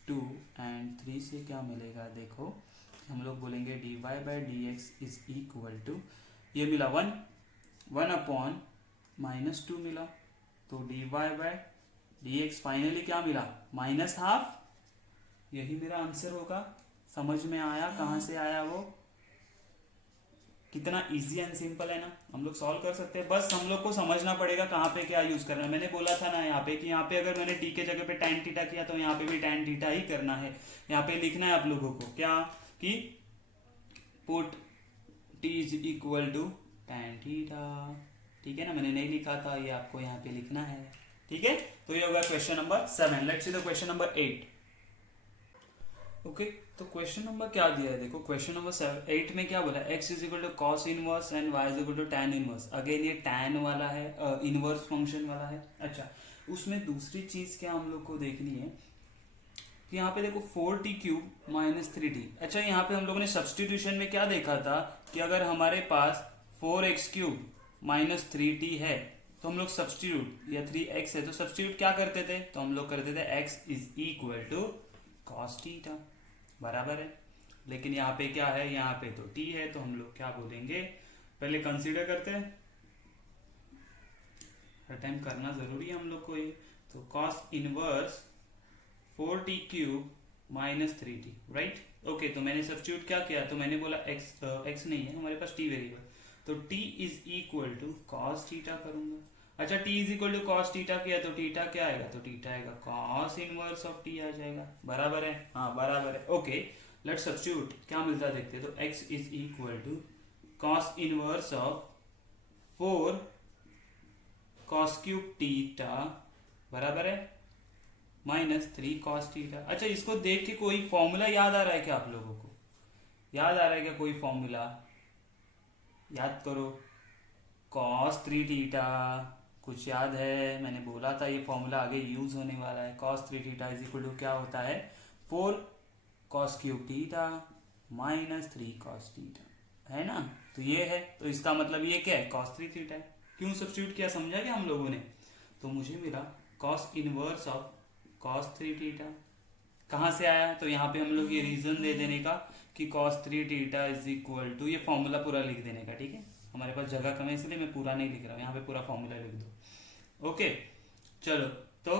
2 एंड 3 से क्या मिलेगा, देखो हम लोग बोलेंगे dy by D x is equal to, ये मिला 1 अपॉन -2 मिला, तो dy by D x finally क्या मिला, -12। यही मेरा आंसर होगा। समझ में आया कहाँ से आया वो, कितना इजी एंड सिंपल है ना, हम लोग सॉल्व कर सकते हैं। बस हम लोग को समझना पड़ेगा कहाँ पे क्या यूज करना है। मैंने बोला था ना यहाँ पे कि यहाँ पे अगर मैंने t के जगह पे tan थीटा किया तो यहाँ पे भी tan थीटा ही करना है। यहाँ पे लिखना है आप लोगों को क्या, कि put t is equal to tan theta. ठीक है ना, मैंने नहीं लिखा था, ये आपको यहाँ पे लिखना है। ठीक है, तो ये होगा question number 7। Let's see the question number 8। Okay, तो क्वेश्चन नंबर क्या दिया है, देखो क्वेश्चन नंबर 8 में क्या बोला, x is equal to cos inverse and y is equal to tan inverse. Again ये tan वाला है, इनवर्स फंक्शन वाला है। अच्छा, उसमें दूसरी चीज क्या हम लोग को देखनी है कि यहाँ पे देखो 4t क्यूब माइनस 3t। अच्छा, यहाँ पे हम लोगों ने सब्सटीट्यूशन में क्या देखा था कि अगर हमारे पास 4x क्यूब माइनस 3t है तो हम लोग सब्सटीट्यूट, या 3x है तो सब्सटीट्यूट क्या करते थे, तो हम लोग करते थे x is equal to cos theta, बराबर है। लेकिन यहाँ पे क्या है, यहाँ पे तो t है, तो हम लोग क्या बोलेंगे, पहले कंसीडर करते हैं, हर टाइम करना जरूरी है हम लोग को ये। तो cos inverse 4t cube minus 3t, right. Okay, तो मैंने सब्सटीट्यूट क्या किया, तो मैंने बोला x नहीं है हमारे पास, t वेरिएबल, तो t is equal to cos theta करूंगा। अच्छा, t is equal to cos theta किया तो थीटा क्या आएगा, तो थीटा आएगा कॉस इनवर्स ऑफ t आ जाएगा, बराबर है, हाँ बराबर है। ओके, लेट सब्स्टिट्यूट क्या मिलता है देखते हैं। तो x is equal to cos inverse of 4 cos cube theta बराबर है -3 कॉस थीटा। अच्छा, इसको देख के कोई फॉर्मूला याद आ रहा है क्या आप लोगों को, याद आ रहा है क्या कोई फॉर्मूला, याद करो। कॉस 3 थीटा कुछ याद है, मैंने बोला था ये फॉर्मूला आगे यूज होने वाला है। Cos 3 theta is equal to क्या होता है, 4 cos cube theta -3 cos theta, है ना। तो ये है, तो इसका मतलब ये क्या है, कॉस 3 थीटा है। क्यों सब्स्टिट्यूट किया, समझा क्या हम लोगों ने। तो मुझे मिला cos inverse of cos 3 theta. कहाँ से आया, तो यहाँ पे हम लोग ये रीजन दे देने का कि cos 3 theta is equal to, ये फॉर्मूला पूरा लिख देने का। ठीक है, हमारे पास जगह कम है इसलिए मैं पूरा नहीं लिख रहा हूँ, यहाँ पे पूरा फॉर्मूला लिख दो। ओके, चलो तो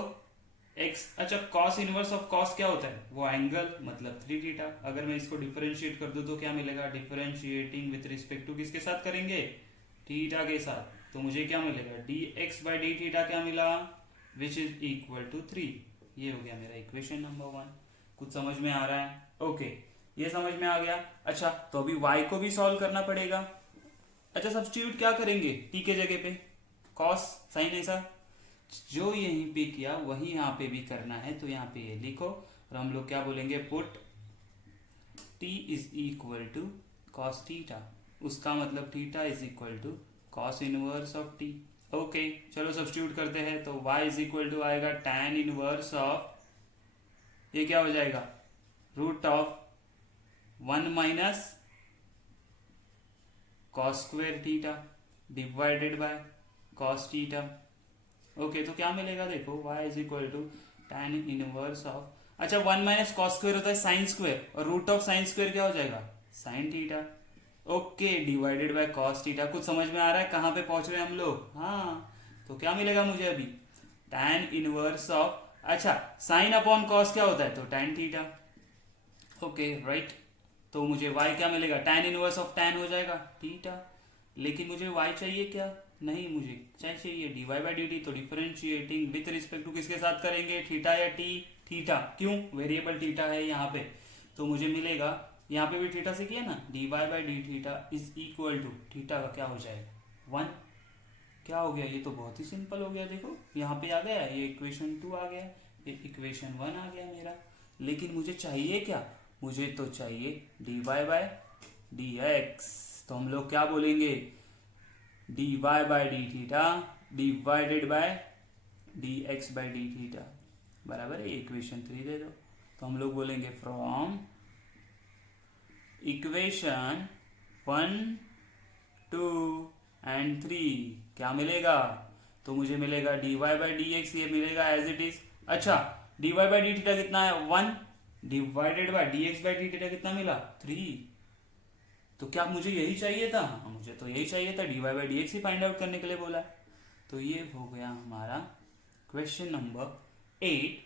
x, अच्छा cos इनवर्स ऑफ cos क्या होता है, वो एंगल, मतलब 3 थीटा। अगर मैं इसको डिफरेंशिएट कर दूँ तो क्या मिलेगा, डिफरेंशिएटिंग विथ रिस्पेक्ट टू किसके साथ करेंगे, थीटा के साथ। तो मुझे क्या मिलेगा, dx बाई डी थीटा क्या मिला, विच इज इक्वल टू 3। ये हो गया मेरा इक्वेशन नंबर 1। कुछ समझ में आ रहा है, ओके ये समझ में आ गया। अच्छा, तो अभी y को भी सॉल्व करना पड़ेगा। अच्छा, सब्स्टिट्यूट क्या करेंगे, t के जगह पे cos साइन, ऐसा जो यहीं पे किया वही यहाँ पे भी करना है। तो यहाँ पे ये लिखो और हम लोग क्या बोलेंगे, put t is equal to cos theta, उसका मतलब theta is equal to cos inverse of t। Okay चलो सब्स्टिट्यूट करते हैं। तो y इज इक्वल टू आएगा tan इनवर्स ऑफ, ये क्या हो जाएगा, root of 1 minus cos square theta divided by cos theta. Okay तो क्या मिलेगा, देखो y is equal to tan inverse of, अच्छा 1 माइनस कॉस स्क्वायर होता है साइन स्क्वायर, और रूट ऑफ साइन स्क्वायर क्या हो जाएगा, sine theta. Okay divided by cos theta. कुछ समझ में आ रहा है कहाँ पे पहुंच रहे हैं हम लोग? हाँ तो क्या मिलेगा मुझे अभी, tan इनवर्स ऑफ, अच्छा साइन अपॉन कॉस क्या होता है, तो tan थीटा। ओके राइट, तो मुझे y क्या मिलेगा, tan इनवर्स ऑफ tan हो जाएगा थीटा। लेकिन मुझे y चाहिए क्या, नहीं मुझे चाहिए dy बाई डी टी। तो डिफरेंशिएटिंग विथ रिस्पेक्ट टू किसके साथ करेंगे, थीटा या t, थीटा। क्यों, वेरिएबल थीटा है यहाँ पे, तो मुझे मिलेगा, यहाँ पे भी थीटा से किया ना, dy by D theta is equal to theta का क्या हो जाएगा 1। क्या हो गया, ये तो बहुत ही सिंपल हो गया, देखो यहाँ पे आ गया, ये इक्वेशन 2 आ गया, ये इक्वेशन 1 आ गया मेरा। लेकिन मुझे चाहिए क्या, मुझे तो चाहिए dy बाई dx। तो हम लोग क्या बोलेंगे, dy by D theta divided by dx by D theta बराबर है इक्वेशन 3 दे दो। तो हम लोग बोलेंगे फ्रॉम इक्वेशन 1, 2 एंड 3 क्या मिलेगा, तो मुझे मिलेगा dy बाई डी एक्स, ये मिलेगा एज इट इज। अच्छा dy बाई डी थीटा कितना है 1 divided by dx by D theta कितना मिला 3। तो क्या मुझे यही चाहिए था, मुझे तो यही चाहिए था, dy by D x he find out करने के लिए बोला है। तो ये हो गया हमारा क्वेश्चन नंबर 8।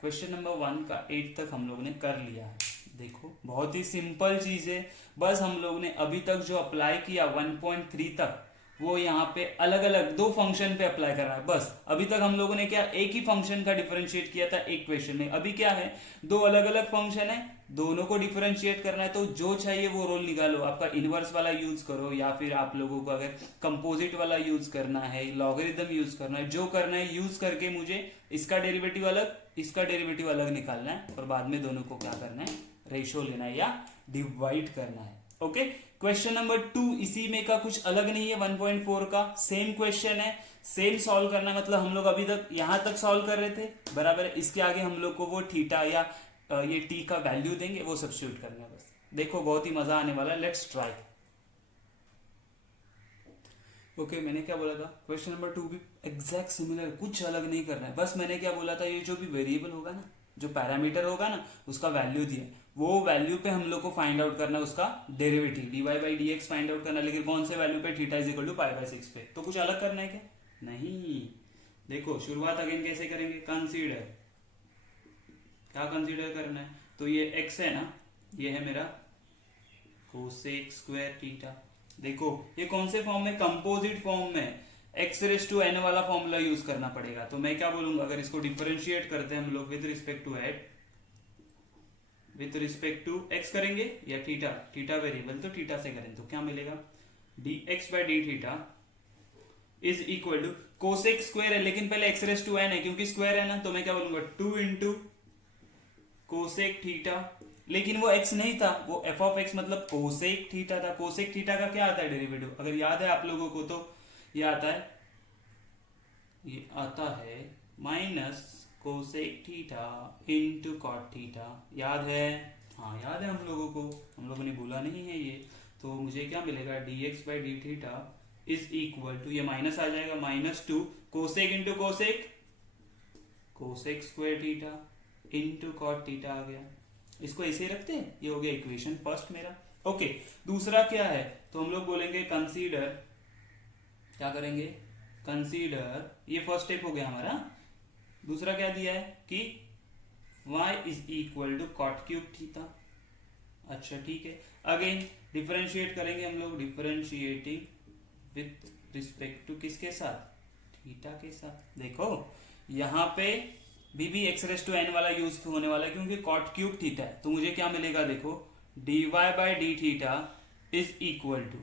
क्वेश्चन नंबर 1 का 8 तक हम लोग ने कर लिया है। देखो बहुत ही सिंपल चीज है, बस हम लोग ने अभी तक जो अप्लाई किया 1.3 तक, वो यहाँ पे अलग अलग 2 फंक्शन पे अप्लाई कर रहा है। बस अभी तक हम लोगों ने क्या, एक ही फंक्शन का डिफरेंशिएट किया था एक क्वेश्चन में। अभी क्या है, 2 अलग अलग फंक्शन है, दोनों को डिफरेंशिएट करना है। तो जो चाहिए वो रोल निकालो, आपका इनवर्स वाला यूज करो, या फिर आप लोगों को अगर कंपोजिट वाला यूज करना है, लॉगरिथम यूज करना है, जो करना है यूज करके मुझे इसका डेरिवेटिव अलग, इसका डेरिवेटिव अलग निकालना है, और बाद में दोनों को क्या करना है, रेशो लेना है या डिवाइड करना है। ओके क्वेश्चन नंबर 2 इसी में का कुछ अलग नहीं है, 1.4 का सेम क्वेश्चन है, सेम सॉल्व करना है। मतलब हम लोग अभी तक यहां तक सॉल्व कर रहे थे बराबर है, इसके आगे हम लोग को वो थीटा या ये टी का वैल्यू देंगे, वो सब्स्टिट्यूट करना है बस। देखो बहुत ही मजा आने वाला है, लेट्स ट्राई। ओके मैंने क्या बोला था, क्वेश्चन नंबर 2 भी एग्जैक्ट सिमिलर, कुछ अलग नहीं करना है। बस मैंने क्या बोला था, ये जो भी वेरिएबल होगा ना, जो पैरामीटर होगा ना, उसका वैल्यू दिया, वो वैल्यू पे हम लोग को फाइंड आउट करना है उसका derivative, dy by D x find out करना है। लेकिन कौन से वैल्यू पे, theta is equal to pi by 6 पे। तो कुछ अलग करना है क्या, नहीं। देखो शुरुआत अगेन कैसे करेंगे, कंसीडर, क्या कंसीडर करना है, तो ये x है ना, ये है मेरा कोसेक स्क्वायर थीटा। देखो ये कौन से फॉर्म में, कंपोजिट फॉर्म में, x रेस टू n वाला फॉर्मूला यूज करना पड़ेगा। तो मैं क्या बोलूंगा, अगर इसको डिफरेंशिएट करते हैं हम लोग with respect to at, with respect to x करेंगे या थीटा, थीटा वेरिएबल तो थीटा से करें, तो क्या मिलेगा, dx by D theta is equal to, cosec square है लेकिन पहले x रेस टू n है, क्योंकि स्क्वायर है ना, तो मैं क्या बोलूंगा 2 इंटू कोसेक थीटा। लेकिन वो x नहीं था, वो f ऑफ x मतलब कोसेक थीटा था। कोसेक थीटा का क्या आता है डेरिवेटिव, अगर याद है आप लोगों को, तो ये आता है minus cosec theta into cot theta. याद है, हाँ याद है हम लोगों को, हम लोगों ने भूला नहीं है ये। तो मुझे क्या मिलेगा, dx by D theta is equal to, ये माइनस आ जाएगा, -2 cosec into cosec, cosec square theta into cot theta आ गया। इसको ऐसे ही रखते हैं, ये हो गया इक्वेशन फर्स्ट मेरा। ओके दूसरा क्या है, तो हम लोग बोलेंगे कंसीडर, क्या करेंगे, कंसीडर, ये फर्स्ट स्टेप हो गया हमारा। दूसरा क्या दिया है कि y is equal to cot cube theta. अच्छा ठीक है, अगेन डिफरेंशिएट करेंगे हम लोग, डिफरेंशिएटिंग विथ रिस्पेक्ट टू किसके साथ, थीटा के साथ। देखो यहाँ पे भी एक्स रेस टू एन वाला यूज होने वाला है, क्योंकि कॉट क्यूब थीटा है। तो मुझे क्या मिलेगा, देखो dy by D theta is equal to,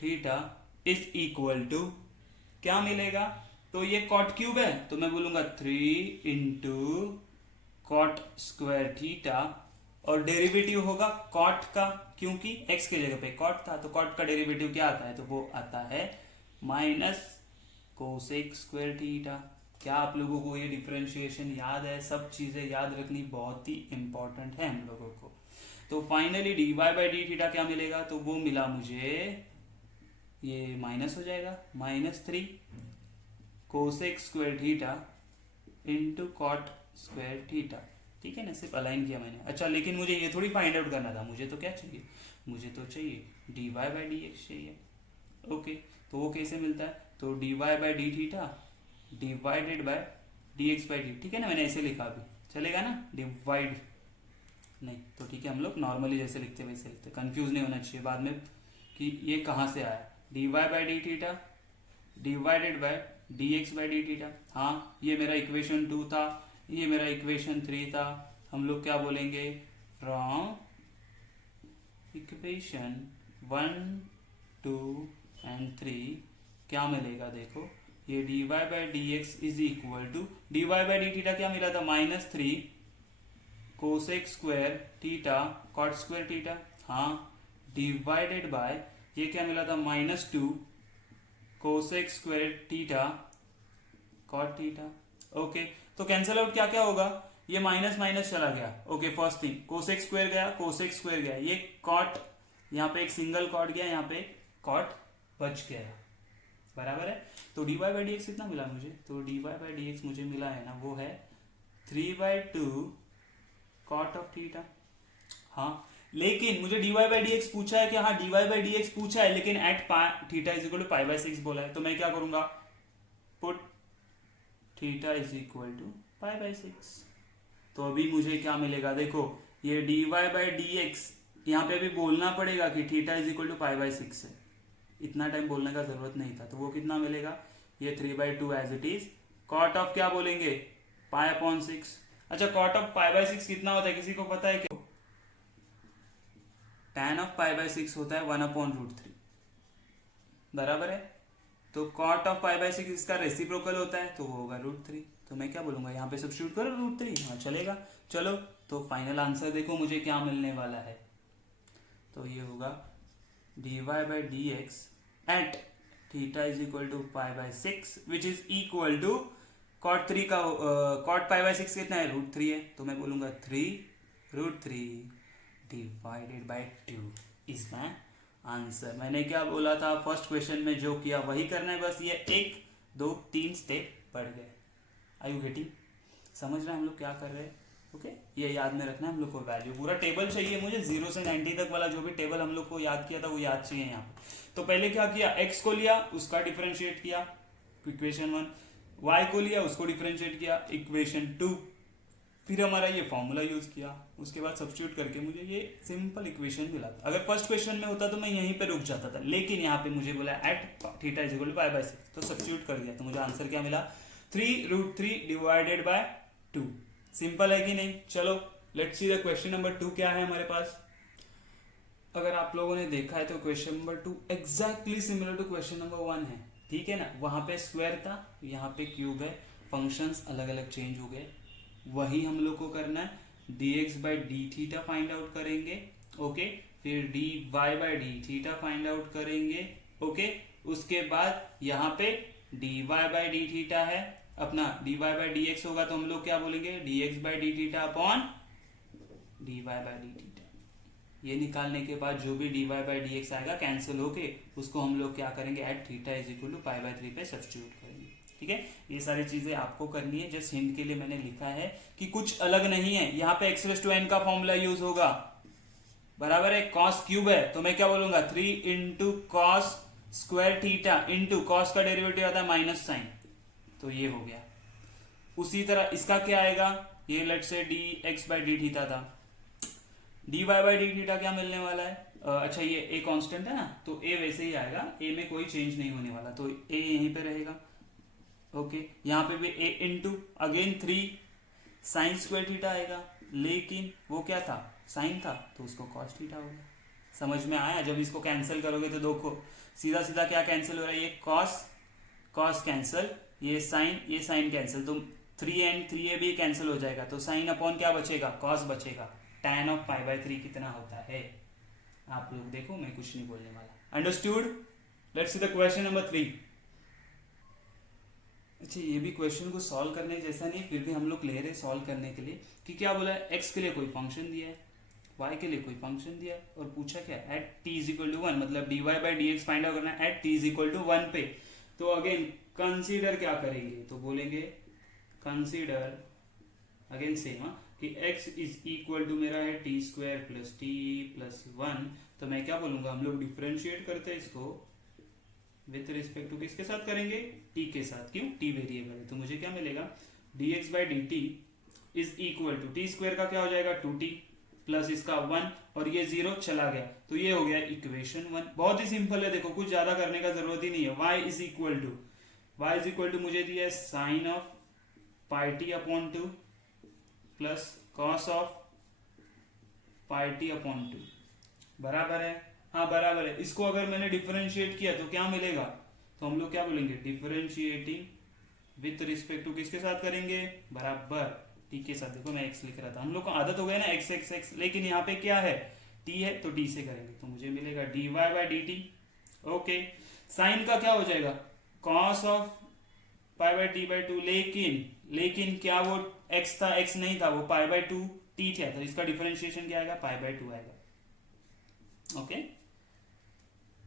theta is equal to क्या मिलेगा, तो ये कॉट क्यूब है, तो मैं बोलूंगा 3 इंटू कॉट स्क्वायर थीटा, और डेरिवेटिव होगा कॉट का, क्योंकि x के जगह पे कॉट था, तो कॉट का डेरिवेटिव क्या आता है, तो वो आता है माइनस कोसेक स्क्वायर थीटा। क्या आप लोगों को ये डिफरेंशिएशन याद है? सब चीजें याद रखनी बहुत ही इंपॉर्टेंट है हम लोगों को। तो finally d Y by D theta क्या मिलेगा? तो वो मिला मुझे, ये माइनस हो जाएगा, -3 cosec square theta into cot square theta. ठीक है ना, सिर्फ अलाइन किया मैंने। अच्छा, लेकिन मुझे ये थोड़ी फाइंड आउट करना था, मुझे तो क्या चाहिए, मुझे तो चाहिए d Y by D x चाहिए। ओके, तो वो कैसे मिलता है? तो d Y by D theta divided by d x by d. ठीक है ना, मैंने ऐसे लिखा, अभी चलेगा ना? डिवाइड नहीं तो ठीक है, हम लोग नॉर्मली जैसे लिखते हैं वैसे लिखते, कंफ्यूज नहीं होना चाहिए बाद में कि ये कहाँ से आया। D Y by D theta divided by d x by D theta. हाँ, ये मेरा इक्वेशन 2 था, ये मेरा इक्वेशन 3 था। हम लोग क्या बोलेंगे? फ्रॉम इक्वेशन 1, 2 एंड 3 क्या मिलेगा? देखो, ये D Y by D x is equal to d Y by D theta क्या मिला था? -3 cosec square theta cot square theta. हाँ, डिवाइडेड बाय ये क्या मिला था? -2 cosec square theta cot theta. Okay, तो कैंसल आउट क्या क्या होगा? ये माइनस माइनस चला गया। Okay, first thing cosec square गया, कोसेक स्क्वायर गया, ये कॉट, यहाँ पे एक सिंगल कॉट गया, यहाँ पे कॉट बच गया, बराबर है। तो d Y by D x कितना मिला मुझे? तो d Y by D x मुझे मिला है ना, वो है 3/2 कॉट ऑफ थीटा। हाँ, लेकिन मुझे D Y by D X पूछा है कि, हाँ D Y by D X पूछा है, लेकिन at theta is equal to π/6 बोला है। तो मैं क्या करूंगा? Put theta is equal to π/6। तो अभी मुझे क्या मिलेगा? देखो, ये D Y by D X, यहाँ पे अभी बोलना पड़ेगा कि थीटा इज इक्वल टू π/6 है। इतना टाइम बोलने का जरूरत नहीं था। तो वो कितना मिलेगा? ये 3/2 as it is. Cot of क्या बोलेंगे? π/6। अच्छा, कॉट ऑफ π/6 कितना होता है, किसी को पता है क्या? tan ऑफ π/6 होता है 1/√3, बराबर है। तो कॉट ऑफ π/6 इसका रेसिप्रोकल होता है, तो वो होगा √3। तो मैं क्या बोलूंगा, यहाँ पे सब्स्टिट्यूट करो √3। हाँ, चलेगा। चलो, तो फाइनल आंसर देखो मुझे क्या मिलने वाला है। तो ये होगा D Y by D x at theta is equal to π/6 which is equal to cot 3 का कॉट π/6 कितना है? √3 है। तो मैं बोलूंगा 3√3 divided by 2 is my answer. मैंने क्या बोला था? फर्स्ट क्वेश्चन में जो किया वही करना है, बस ये 1, 2, 3 स्टेप बढ़ गए। Are you getting? समझ रहे हैं हम लोग क्या कर रहे हैं? ओके, ये याद में रखना है हम लोग को। वैल्यू पूरा टेबल चाहिए मुझे, 0 से 90 तक वाला जो भी टेबल हम लोग को याद किया था वो याद चाहिए यहाँ पे। तो पहले क्या किया? x को लिया, उसका डिफरेंशिएट किया इक्वेशन 1, y को लिया, उसको डिफरेंशिएट किया इक्वेशन 2, फिर हमारा ये फॉर्मूला यूज किया, उसके बाद सब्स्टिट्यूट करके मुझे ये सिंपल इक्वेशन मिला था। अगर फर्स्ट क्वेश्चन में होता तो मैं यहीं पे रुक जाता था, लेकिन यहाँ पे मुझे बोला at theta is equal to π/6, तो सब्स्टिट्यूट कर दिया। तो मुझे आंसर क्या मिला? 3√3 डिवाइडेड बाय 2। सिंपल है कि नहीं? चलो, let's see the question number 2 क्या है हमारे पास। अगर आप लोगों ने देखा है तो question number 2 exactly similar to question number 1 है। ठीक है ना? वहां पे स्क्वायर था, यहाँ पे क्यूब है, फंक्शंस अलग अलग चेंज हो गए। वही हम लोग को करना है, dx by D theta find out करेंगे। ओके, फिर dy by D theta find out करेंगे। ओके, उसके बाद यहाँ पे dy बाई डी थीटा है, अपना dy बाई डी एक्स होगा, तो हम लोग क्या बोलेंगे? dx by D theta upon dy by D theta. ये निकालने के बाद जो भी dy बाई डी एक्स आएगा कैंसिल होके, उसको हम लोग क्या करेंगे? At theta is equal to π/3 पे सब्स्टिट्यूट करेंगे। ठीक है, ये सारी चीजें आपको करनी है। जस्ट हिंट के लिए मैंने लिखा है कि कुछ अलग नहीं है। यहाँ पे x⁻n का फॉर्मूला यूज होगा, बराबर है। cos क्यूब है, तो मैं क्या बोलूंगा? 3 into cos square theta into cos का डेरिवेटिव आता है माइनस साइन, तो ये हो गया। उसी तरह इसका क्या आएगा? ये लेट से dx बाई डी थीटा था, dy बाई डी थीटा क्या मिलने वाला है? अच्छा, ये a कांस्टेंट है ना, तो a वैसे ही आएगा, a में कोई चेंज नहीं होने वाला, तो a यहीं पे रहेगा। ओके, यहाँ पे भी a into again 3 sine square theta आएगा, लेकिन वो क्या था? साइन था, तो उसको कॉस थीटा हो गया। समझ में आया? जब इसको कैंसिल करोगे तो देखो सीधा सीधा क्या कैंसिल हो रहा है? ये कॉस कैंसिल, ये साइन कैंसिल, तो 3 एंड 3a भी कैंसिल हो जाएगा, तो साइन अपॉन क्या बचेगा? कॉस बचेगा। tan ऑफ π/3 कितना होता है? आप लोग देखो, मैं कुछ नहीं बोलने वाला। Understood? Let's see the question number 3। अच्छा, ये भी क्वेश्चन को सॉल्व करने जैसा नहीं, फिर भी हम लोग ले रहे सॉल्व करने के लिए कि क्या बोला है, एक्स के लिए कोई फंक्शन दिया है, वाई के लिए कोई फंक्शन दिया है, और पूछा क्या at T is equal to one, मतलब D Y by D x find out करना है at T is equal to one पे। तो अगेन कंसीडर क्या करेंगे, तो बोलेंगे कंसीडर अगेन सेम कि x इज इक्वल टू मेरा है T square plus T plus one. तो मैं क्या बोलूंगा, हम लोग डिफ्रेंशिएट करते हैं इसको विथ रिस्पेक्ट टू किसके साथ करेंगे, t के साथ। क्यों, t वेरिएबल है। तो मुझे क्या मिलेगा, dx by d t is equal to t square का क्या हो जाएगा 2t प्लस इसका 1 और ये 0 चला गया, तो ये हो गया इक्वेशन 1। बहुत ही सिंपल है, देखो कुछ ज्यादा करने का जरूरत ही नहीं है। y इज इक्वल टू मुझे दिया है sine of pi t upon 2 plus cos of pi t upon 2, बराबर है। हाँ बराबर है। इसको अगर मैंने डिफरेंशिएट किया तो क्या मिलेगा, तो हम लोग क्या बोलेंगे, डिफरेंशिएटिंग विथ रिस्पेक्ट टू किसके साथ करेंगे, बराबर टी के साथ। देखो मैं एक्स लिख रहा था, हम लोग को आदत हो गया ना एक्स एक्स एक्स, लेकिन यहाँ पे क्या है, टी है तो टी से करेंगे। तो मुझे मिलेगा d Y by d t. Okay, sine का क्या हो जाएगा, cos of pi by t by two, लेकिन क्या वो एक्स था, एक्स नहीं था, वो पाई बाई टू टी था, तो इसका डिफरेंशिएशन क्या आएगा, पाई बाई टू आएगा। ओके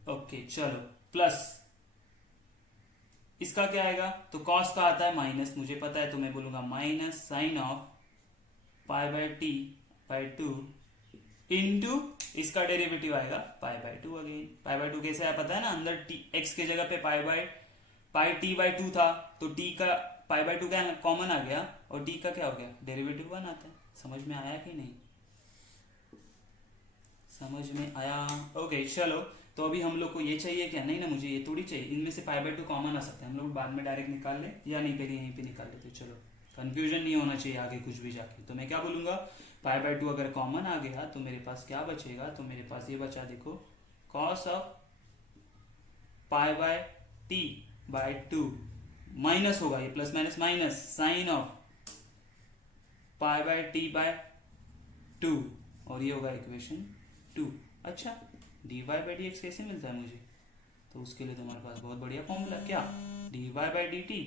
ओके चलो, प्लस इसका क्या आएगा, तो कॉस का आता है माइनस, मुझे पता है, तो मैं बोलूंगा minus sine of pi by t by two into इसका डेरिवेटिव आएगा pi by two. Again pi by two कैसे आया पता है ना, अंदर टी एक्स के जगह पे पाई टी बाई टू था, तो टी का पाई बाई टू क्या कॉमन आ गया, और टी का क्या हो गया, डेरिवेटिव 1 आता है। समझ में आया कि नहीं, समझ में आया। ओके चलो, तो अभी हम लोग को ये चाहिए क्या, नहीं ना मुझे ये थोड़ी चाहिए, इनमें से पाई बाई टू कॉमन आ सकता है, हम लोग बाद में डायरेक्ट निकाल ले या नहीं पहले यहीं पे निकाल लेते। चलो कंफ्यूजन नहीं होना चाहिए आगे कुछ भी जाके। तो मैं क्या बोलूंगा, पाई बाई टू अगर कॉमन आ गया तो मेरे पास क्या बचेगा, तो मेरे पास ये बचा, देखो cos of pi by t by two minus होगा, ये plus minus minus sine of pi by t by two, और ये होगा इक्वेशन 2। अच्छा, d Y by D x कैसे मिलता है मुझे, तो उसके लिए तुम्हारे पास बहुत बढ़िया फॉर्मूला, क्या, d Y by d t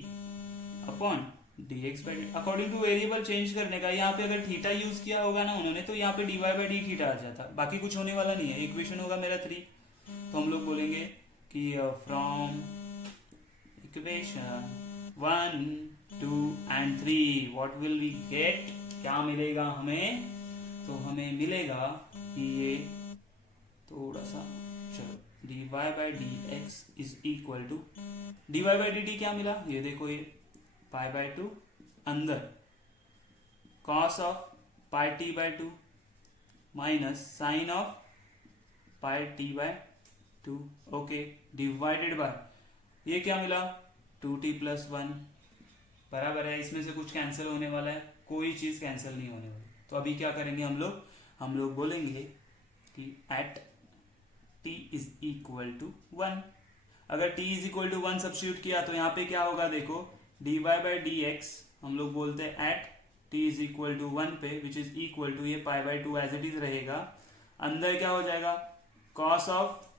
upon d x by d, according to variable change करने का। यहाँ पे अगर थीटा यूज किया होगा ना उन्होंने, तो यहाँ पे D Y by D theta आ जाता, बाकी कुछ होने वाला नहीं है। इक्वेशन होगा मेरा 3, तो हम लोग बोलेंगे कि from equation 1 2 and 3 what will we get, क्या मिलेगा हमें, तो हमें मिलेगा कि ये थोड़ा सा, चलो d Y by D x is equal to d Y by d t, क्या मिला, ये देखो ये पाई बाई टू अंदर cos of pi t by two minus sine of pi t by two, okay, divided by ये क्या मिला 2t प्लस 1, बराबर है। इसमें से कुछ कैंसिल होने वाला है, कोई चीज कैंसिल नहीं होने वाली। तो अभी क्या करेंगे हम लोग बोलेंगे कि at t is equal to 1, अगर t is equal to 1 substitute किया तो यहाँ पे क्या होगा, देखो dy बाई डी एक्स हम लोग बोलते हैं at t is equal to 1 पे, विच इज इक्वल टू ये pi by two as it is रहेगा, अंदर क्या हो जाएगा cos of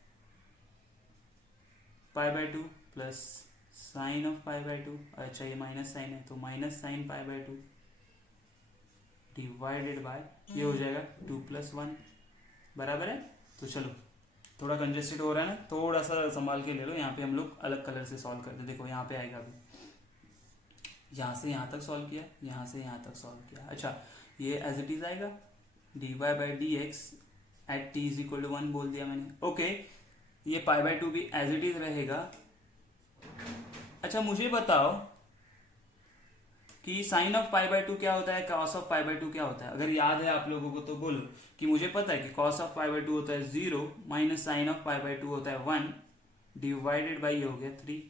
pi by two plus sine of pi by two, अच्छा ये माइनस साइन है तो minus sine pi by two divided by ये हो जाएगा 2 प्लस 1, बराबर है। तो चलो थोड़ा कंजेस्टेड हो रहा है ना, थोड़ा सा संभाल के ले लो। यहाँ पे हम लोग अलग कलर से सॉल्व करते हैं, देखो यहाँ पे आएगा अभी, यहाँ से यहाँ तक सॉल्व किया, यहाँ से यहाँ तक सॉल्व किया। अच्छा ये एज इट इज आएगा d Y by D x at T is equal to 1 बोल दिया मैंने, ओके। ये पाई बाई टू भी एज इट इज रहेगा। अच्छा मुझे बताओ कि sine of pi by two क्या होता है, cos of pi by two क्या होता है, अगर याद है आप लोगों को तो बोलो कि मुझे पता है कि cos of pi by two होता है 0 minus sine of pi by two होता है 1 डिवाइडेड बाई ये हो गया 3,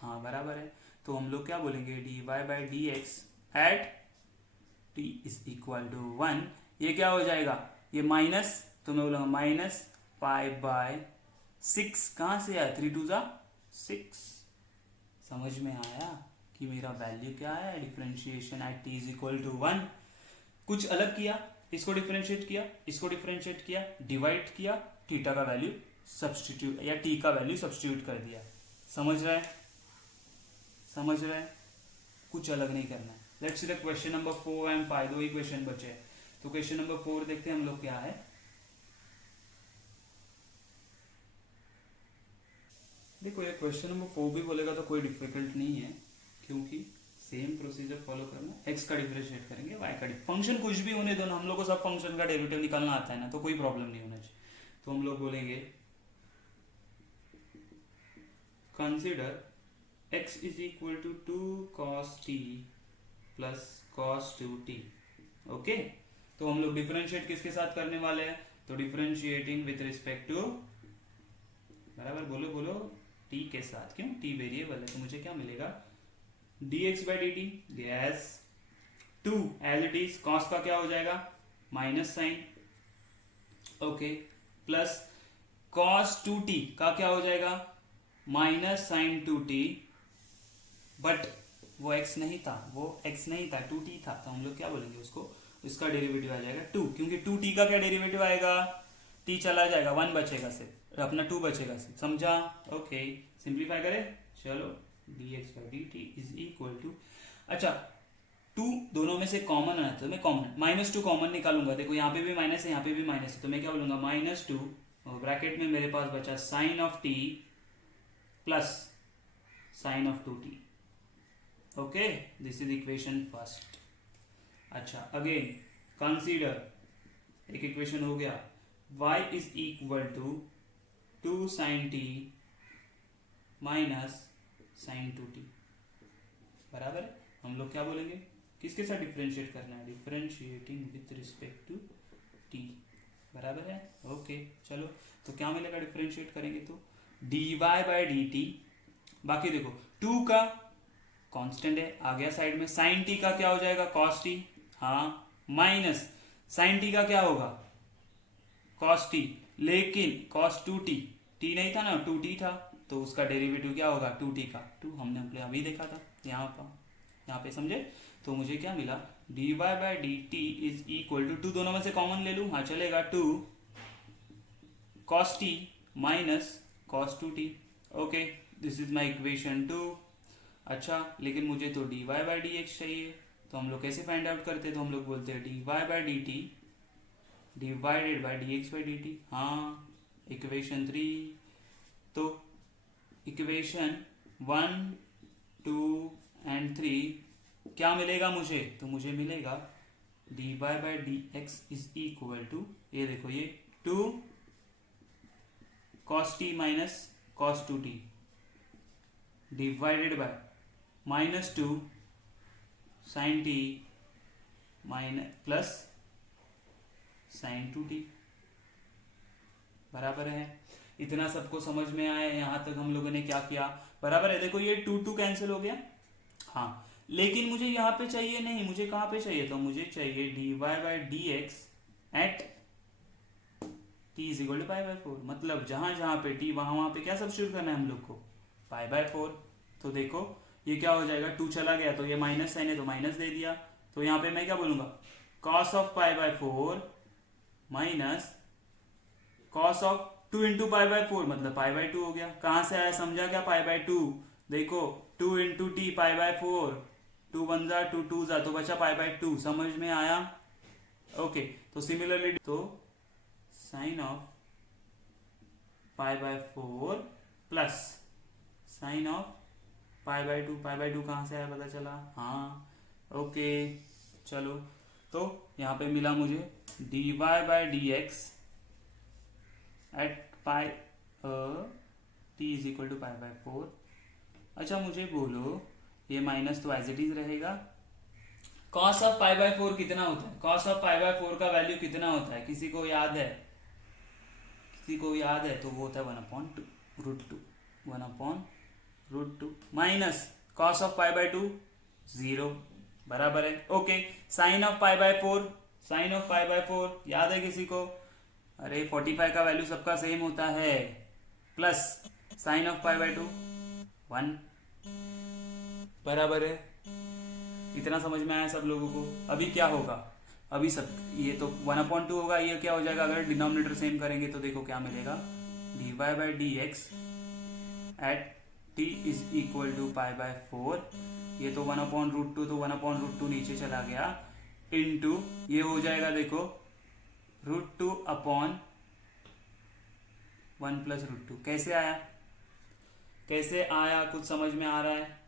हाँ बराबर है। तो हम लोग क्या बोलेंगे d Y by D x at T is equal to 1, ये क्या हो जाएगा, ये माइनस, तो मैं बोलूँगा माइनस पाई बाय 6, कहाँ से आया 3 2 6, समझ में आया कि मेरा वैल्यू क्या है, differentiation at T is equal to 1। कुछ अलग किया, इसको डिफरेंशिएट किया, इसको डिफरेंशिएट किया, डिवाइड किया, थीटा का वैल्यू सब्स्टिट्यूट या टी का वैल्यू सब्स्टिट्यूट कर दिया। समझ रहे हैं, कुछ अलग नहीं करना है। Let's see the question number 4 and 5, दो ही क्वेश्चन बचे हैं। तो क्वेश्चन नंबर 4 देखते हैं हम लोग क्या है। देखो ये क्वेश्चन नंबर 4 भी बोलेगा तो कोई डिफिकल्ट नहीं है, क्योंकि सेम प्रोसीजर फॉलो करना। एक्स का डिफरेंशिएट करेंगे, वाई का फंक्शन कुछ भी होने दो ना, हम लोग को सब फंक्शन का डेरिवेटिव निकालना आता है ना, तो कोई प्रॉब्लम नहीं होना चाहिए। तो हम लोग बोलेंगे consider x is equal to 2 cos t plus cos 2t। Okay, तो हम लोग डिफरेंशिएट किसके साथ करने वाले हैं, तो डिफरेंशिएटिंग विथ रिस्पेक्ट टू, बराबर बोलो बोलो, t के साथ। क्यों, t वेरिएबल है, तो मुझे क्या मिलेगा, dx by dt, yes 2 as it is, cos का क्या हो जाएगा minus sine, okay, plus cos 2t का क्या हो जाएगा माइनस साइन 2t, बट वो x नहीं था, वो x नहीं था, 2t था, तो हम लोग क्या बोलेंगे उसको, इसका डेरिवेटिव आ जाएगा 2, क्योंकि 2t का क्या डेरिवेटिव आएगा, t चला जाएगा, 1 बचेगा सिर्फ, अपना 2 बचेगा सिर्फ, समझा। ओके, सिंप्लीफाई करें, चलो dx by dt is equal to, अच्छा 2 दोनों में से कॉमन है, तो मैं कॉमन -2 कॉमन निकालूंगा। देखो यहाँ पे भी माइनस है, यहाँ पे भी माइनस है, तो मैं क्या बोलूंगा -2 और ब्रैकेट में मेरे पास बचा sine of t plus sine of 2t। Okay, this is equation first. अच्छा, अगेन कंसीडर, एक इक्वेशन हो गया, y इज इक्वल टू 2 साइन t माइनस साइन 2t, बराबर है। हम लोग क्या बोलेंगे, किसके साथ डिफरेंशिएट करना है, differentiating with respect to t, बराबर है। ओके, चलो तो क्या मिलेगा, डिफरेंशिएट करेंगे तो dy बाय dt, बाकी देखो 2 का कांस्टेंट है, आ गया साइड में, साइन t का क्या हो जाएगा cos t, हाँ, माइनस साइन t का क्या होगा cos t, लेकिन cos 2t, t नहीं था ना, 2t था, तो उसका डेरिवेटिव क्या होगा 2t का, 2 हमने अभी देखा था यहाँ पे समझे। तो मुझे क्या मिला, dy by dt is equal to 2 दोनों में से कॉमन ले लूं, हाँ चलेगा, 2 cos t minus cos 2t। Okay, this is my equation 2। अच्छा, लेकिन मुझे तो dy बाय dx चाहिए, तो हम लोग कैसे फाइंड आउट करते हैं, तो हम लोग बोलते हैं dy by dt divided by dx by dt, हाँ, इक्वेशन 3। तो इक्वेशन 1, 2 एंड 3 क्या मिलेगा मुझे, तो मुझे मिलेगा dy by dx is equal to, ये देखो ये 2 cos t minus cos 2t divided by -2 sin t minus plus sin 2t, बराबर है। इतना सबको समझ में आया, यहां तक हम लोगों ने क्या किया, बराबर है। देखो ये 2 कैंसिल हो गया, हाँ, लेकिन मुझे यहाँ पे चाहिए नहीं, मुझे कहाँ पे चाहिए, तो मुझे चाहिए dy by dx at t is equal to pi by 4, मतलब जहां जहां पे t वहां पे क्या सब्स्टिट्यूट करना है हम लोग को, पाई बाय 4। तो देखो ये क्या हो जाएगा, 2 चला गया, तो ये माइनस साइन है तो माइनस दे दिया, तो यहाँ पे मैं क्या बोलूंगा, cos of pi by 4 minus cos of 2 into pi by 4, मतलब पाई बाय 2 हो गया। कहां से आया, समझा क्या, पाई बाय 2, देखो 2 इंटू टी पाई बाय 4, 2 1 जा 2 2 जा, तो बचा पाई बाय 2, समझ में आया। ओके, तो सिमिलरली तो sine of pi by 4 plus sine of pi by 2, pi by 2 कहाँ से आया पता चला, हाँ, ओके, चलो तो यहाँ पे मिला मुझे dy by dx at pi t is equal to pi by 4। अच्छा मुझे बोलो, ये माइनस तो एज इट इज रहेगा, cos ऑफ पाई बाय 4 कितना होता है, cos ऑफ पाई बाय 4 का वैल्यू कितना होता है, किसी को याद है, किसी को याद है, तो वो होता है 1/√2 minus cos of pi by 2 0, बराबर है। Okay, sine of pi by 4, sine of pi by 4 याद है किसी को, अरे 45 का वैल्यू सबका सेम होता है, plus sine of pi by 2 1, बराबर है। इतना समझ में आया सब लोगों को। अभी क्या होगा, अभी सब ये तो 1/2 होगा, ये क्या हो जाएगा, अगर डिनोमिनेटर सेम करेंगे तो देखो क्या मिलेगा, dy by dx at t is equal to pi by 4 ये तो 1/√2, तो 1/√2 नीचे चला गया, इनटू ये हो जाएगा देखो √2 अपॉन 1 + √2। कैसे आया, कैसे आया, कुछ समझ में आ रहा है?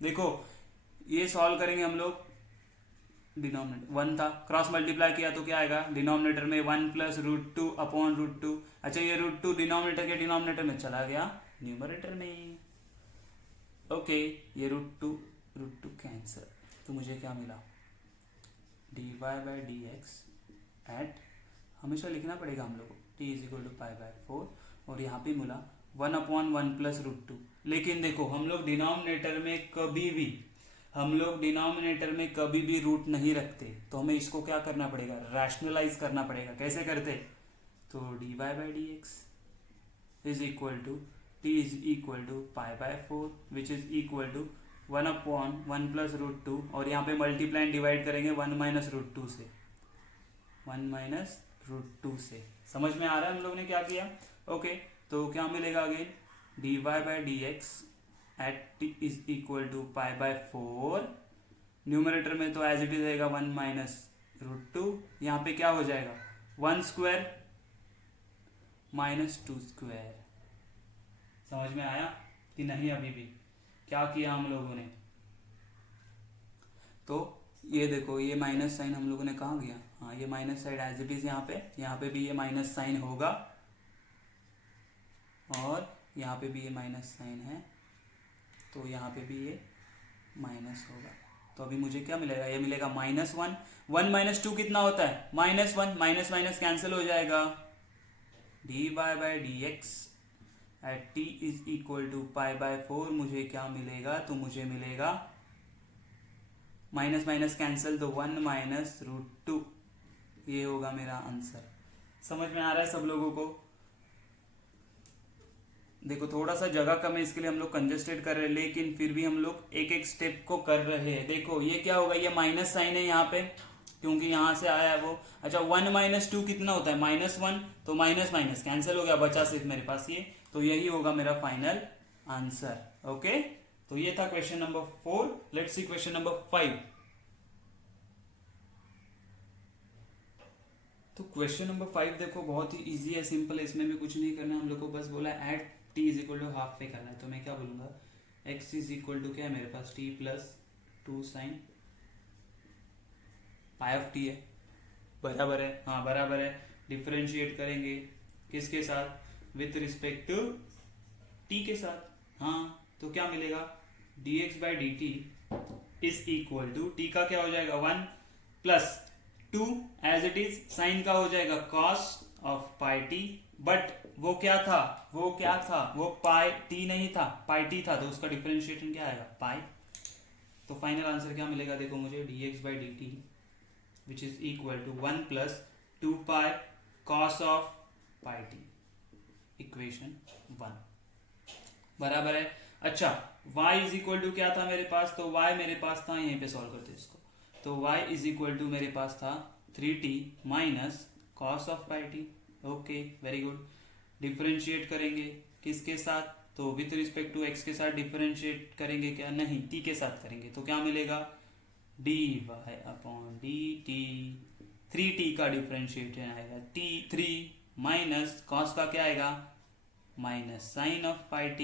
देखो ये सॉल्व करेंगे हम लोग, डिनोमिनेटर 1 था, क्रॉस मल्टीप्लाई किया तो क्या आएगा, डिनोमिनेटर में 1 + √2 अपॉन √2। अच्छा ये √2 डिनोमिनेटर के डिनोमिनेटर में चला गया न्यूमरेटर में। ओके, ये √2 कैंसर, तो मुझे क्या मिला, dy/dx एट, हमेशा लिखना पड़ेगा हम लोग को, t = π/4, और यहाँ पे मिला 1/1 + √2। लेकिन देखो हम लोग डिनोमिनेटर में कभी भी रूट नहीं रखते, तो हमें इसको क्या करना पड़ेगा, रैशनलाइज करना पड़ेगा। कैसे करते, तो dy/dx t = π/4 which is equal to 1/1 + √2, और यहाँ पे मल्टीप्लाई डिवाइड करेंगे 1 - √2 से, 1 - √2 से। समझ में आ रहा है हम लोग ने क्या किया? ओके, तो क्या मिलेगा again, dy/dx eight t = π/4, numerator में तो एज इट इज रहेगा 1 - √2, यहाँ पे क्या हो जाएगा 1² - 2²। समझ में आया कि नहीं? अभी भी क्या किया हम लोगों ने, तो ये देखो ये माइनस साइन हम लोगों ने कहाँ गया, हाँ ये minus side as it is यहाँ पे भी ये माइनस साइन होगा, और यहाँ पे भी ये माइनस साइन है, तो यहाँ पे भी ये माइनस होगा। तो अभी मुझे क्या मिलेगा, ये मिलेगा -1, 1 - 2 कितना होता है, -1, माइनस माइनस कैंसिल हो जाएगा, dy/dx एट t = π/4 मुझे क्या मिलेगा, तो मुझे मिलेगा माइनस माइनस कैंसिल, तो 1 - √2, ये होगा मेरा आंसर। समझ में आ रहा है सब लोगों को? देखो थोड़ा सा जगह कम है, इसके लिए हम लोग कंजेस्टेड कर रहे हैं, लेकिन फिर भी हम लोग एक एक स्टेप को कर रहे हैं। देखो ये क्या होगा, ये माइनस साइन है यहाँ पे, क्योंकि यहाँ से आया है वो। अच्छा 1 - 2 कितना होता है, -1, तो माइनस माइनस कैंसिल हो गया, बचा सिर्फ मेरे पास ये, तो यही होगा मेरा फाइनल आंसर। ओके, तो ये था question number 4। Let's see question number 5। तो क्वेश्चन नंबर 5 देखो बहुत ही इजी है, सिंपल है, इसमें भी कुछ नहीं करना हम लोग को, बस बोला एट t = हाफ पे करना है। तो मैं क्या बोलूंगा, x = क्या है मेरे पास, t + 2 sin π/t है, बराबर है, हाँ बराबर है। डिफरेंशिएट करेंगे किसके साथ, विथ रिस्पेक्ट टू t के साथ, हाँ तो क्या मिलेगा, dx/dt is equal to, t का क्या हो जाएगा 1 + 2 एज इट इज, साइन का हो जाएगा cos of πt, बट वो क्या था, वो पाई t नहीं था, पाई t था, तो उसका डिफरेंशिएशन क्या आएगा, पाई। तो फाइनल आंसर क्या मिलेगा, देखो मुझे dx/dt which is equal to 1 + 2π cos of πt, equation 1, बराबर है। अच्छा y = क्या था मेरे पास, तो y मेरे पास था, यहीं पे सॉल्व करते इसको, तो y = मेरे पास था 3t - cos of πt। Okay very good. Differentiate करेंगे किसके साथ, तो विथ रिस्पेक्ट टू x के साथ डिफरेंशिएट करेंगे, क्या नहीं t के साथ करेंगे, तो क्या मिलेगा dy/dt, 3t का डिफरेंशिएशन आएगा t3 माइनस cos का क्या आएगा minus sine of πt,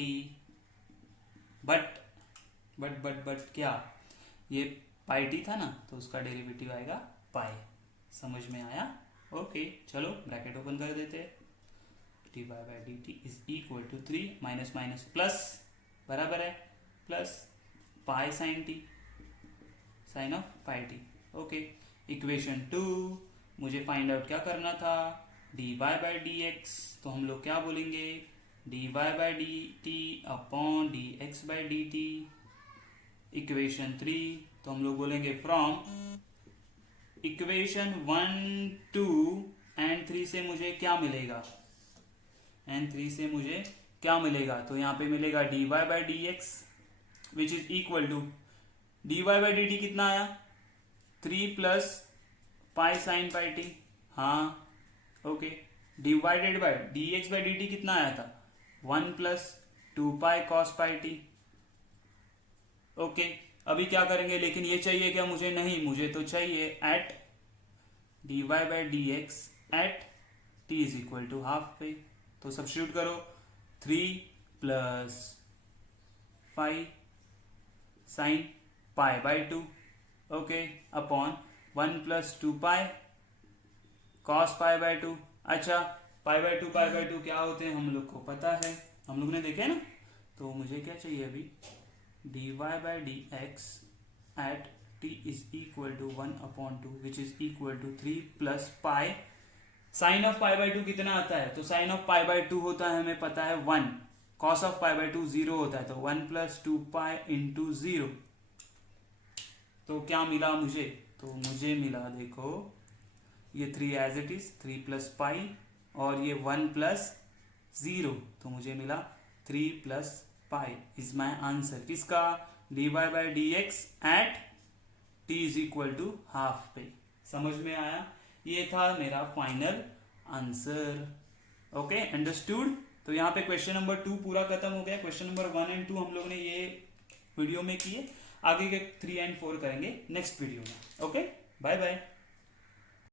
but क्या, ये πt था ना, तो उसका डेरिवेटिव आएगा पाई। समझ में आया? ओके चलो ब्रैकेट ओपन कर देते हैं, dy/dt is equal to 3 minus minus plus, बराबर है, plus pi sine t, sine of πt। Okay, equation 2 मुझे फाइंड आउट क्या करना था, dy/dx, तो हम लोग क्या बोलेंगे, dy/dt अपॉन dx/dt। इक्वेशन 3 तो हम लोग बोलेंगे फ्रॉम इक्वेशन 1, 2 एंड 3 से मुझे क्या मिलेगा, तो यहाँ पे मिलेगा dy/dx which is equal to, dy/dt कितना आया 3 + पाई साइन πt, हाँ ओके, डिवाइडेड बाय dx/dt कितना आया था 1 + 2π cos πt। ओके, अभी क्या करेंगे, लेकिन ये चाहिए क्या मुझे, नहीं, मुझे तो चाहिए at dy by D x at T is equal to half पे। तो सब्स्टिट्यूट करो, 3 plus 5 sine pi by 2, okay, upon 1 plus 2 pi cos pi by 2। अच्छा, पाई बाई टू क्या होते हैं हम लोग को पता है, हम लोग ने देखे ना। तो मुझे क्या चाहिए अभी, dy by D x at t is equal to 1 upon 2 which is equal to 3 plus pi sine of pi by 2 कितना आता है, तो साइन ऑफ पाई बाई 2 होता है हमें पता है 1, कॉस ऑफ पाई बाई 2 0 होता है, तो 1 प्लस 2 पाई इंटू 0। तो क्या मिला मुझे, तो मुझे मिला देखो ये 3 as it is 3 plus pi और ये 1 प्लस 0, तो मुझे मिला 3 plus pi is my answer किसका, dy by D x at t is equal to half पे। समझ में आया, ये था मेरा फाइनल आंसर। Okay, understood. तो यहाँ पे क्वेश्चन नंबर 2 पूरा खत्म हो गया। क्वेश्चन नंबर 1 एंड 2 हम लोग ने ये वीडियो में किए, आगे के 3 एंड 4 करेंगे नेक्स्ट वीडियो में। Okay, bye bye.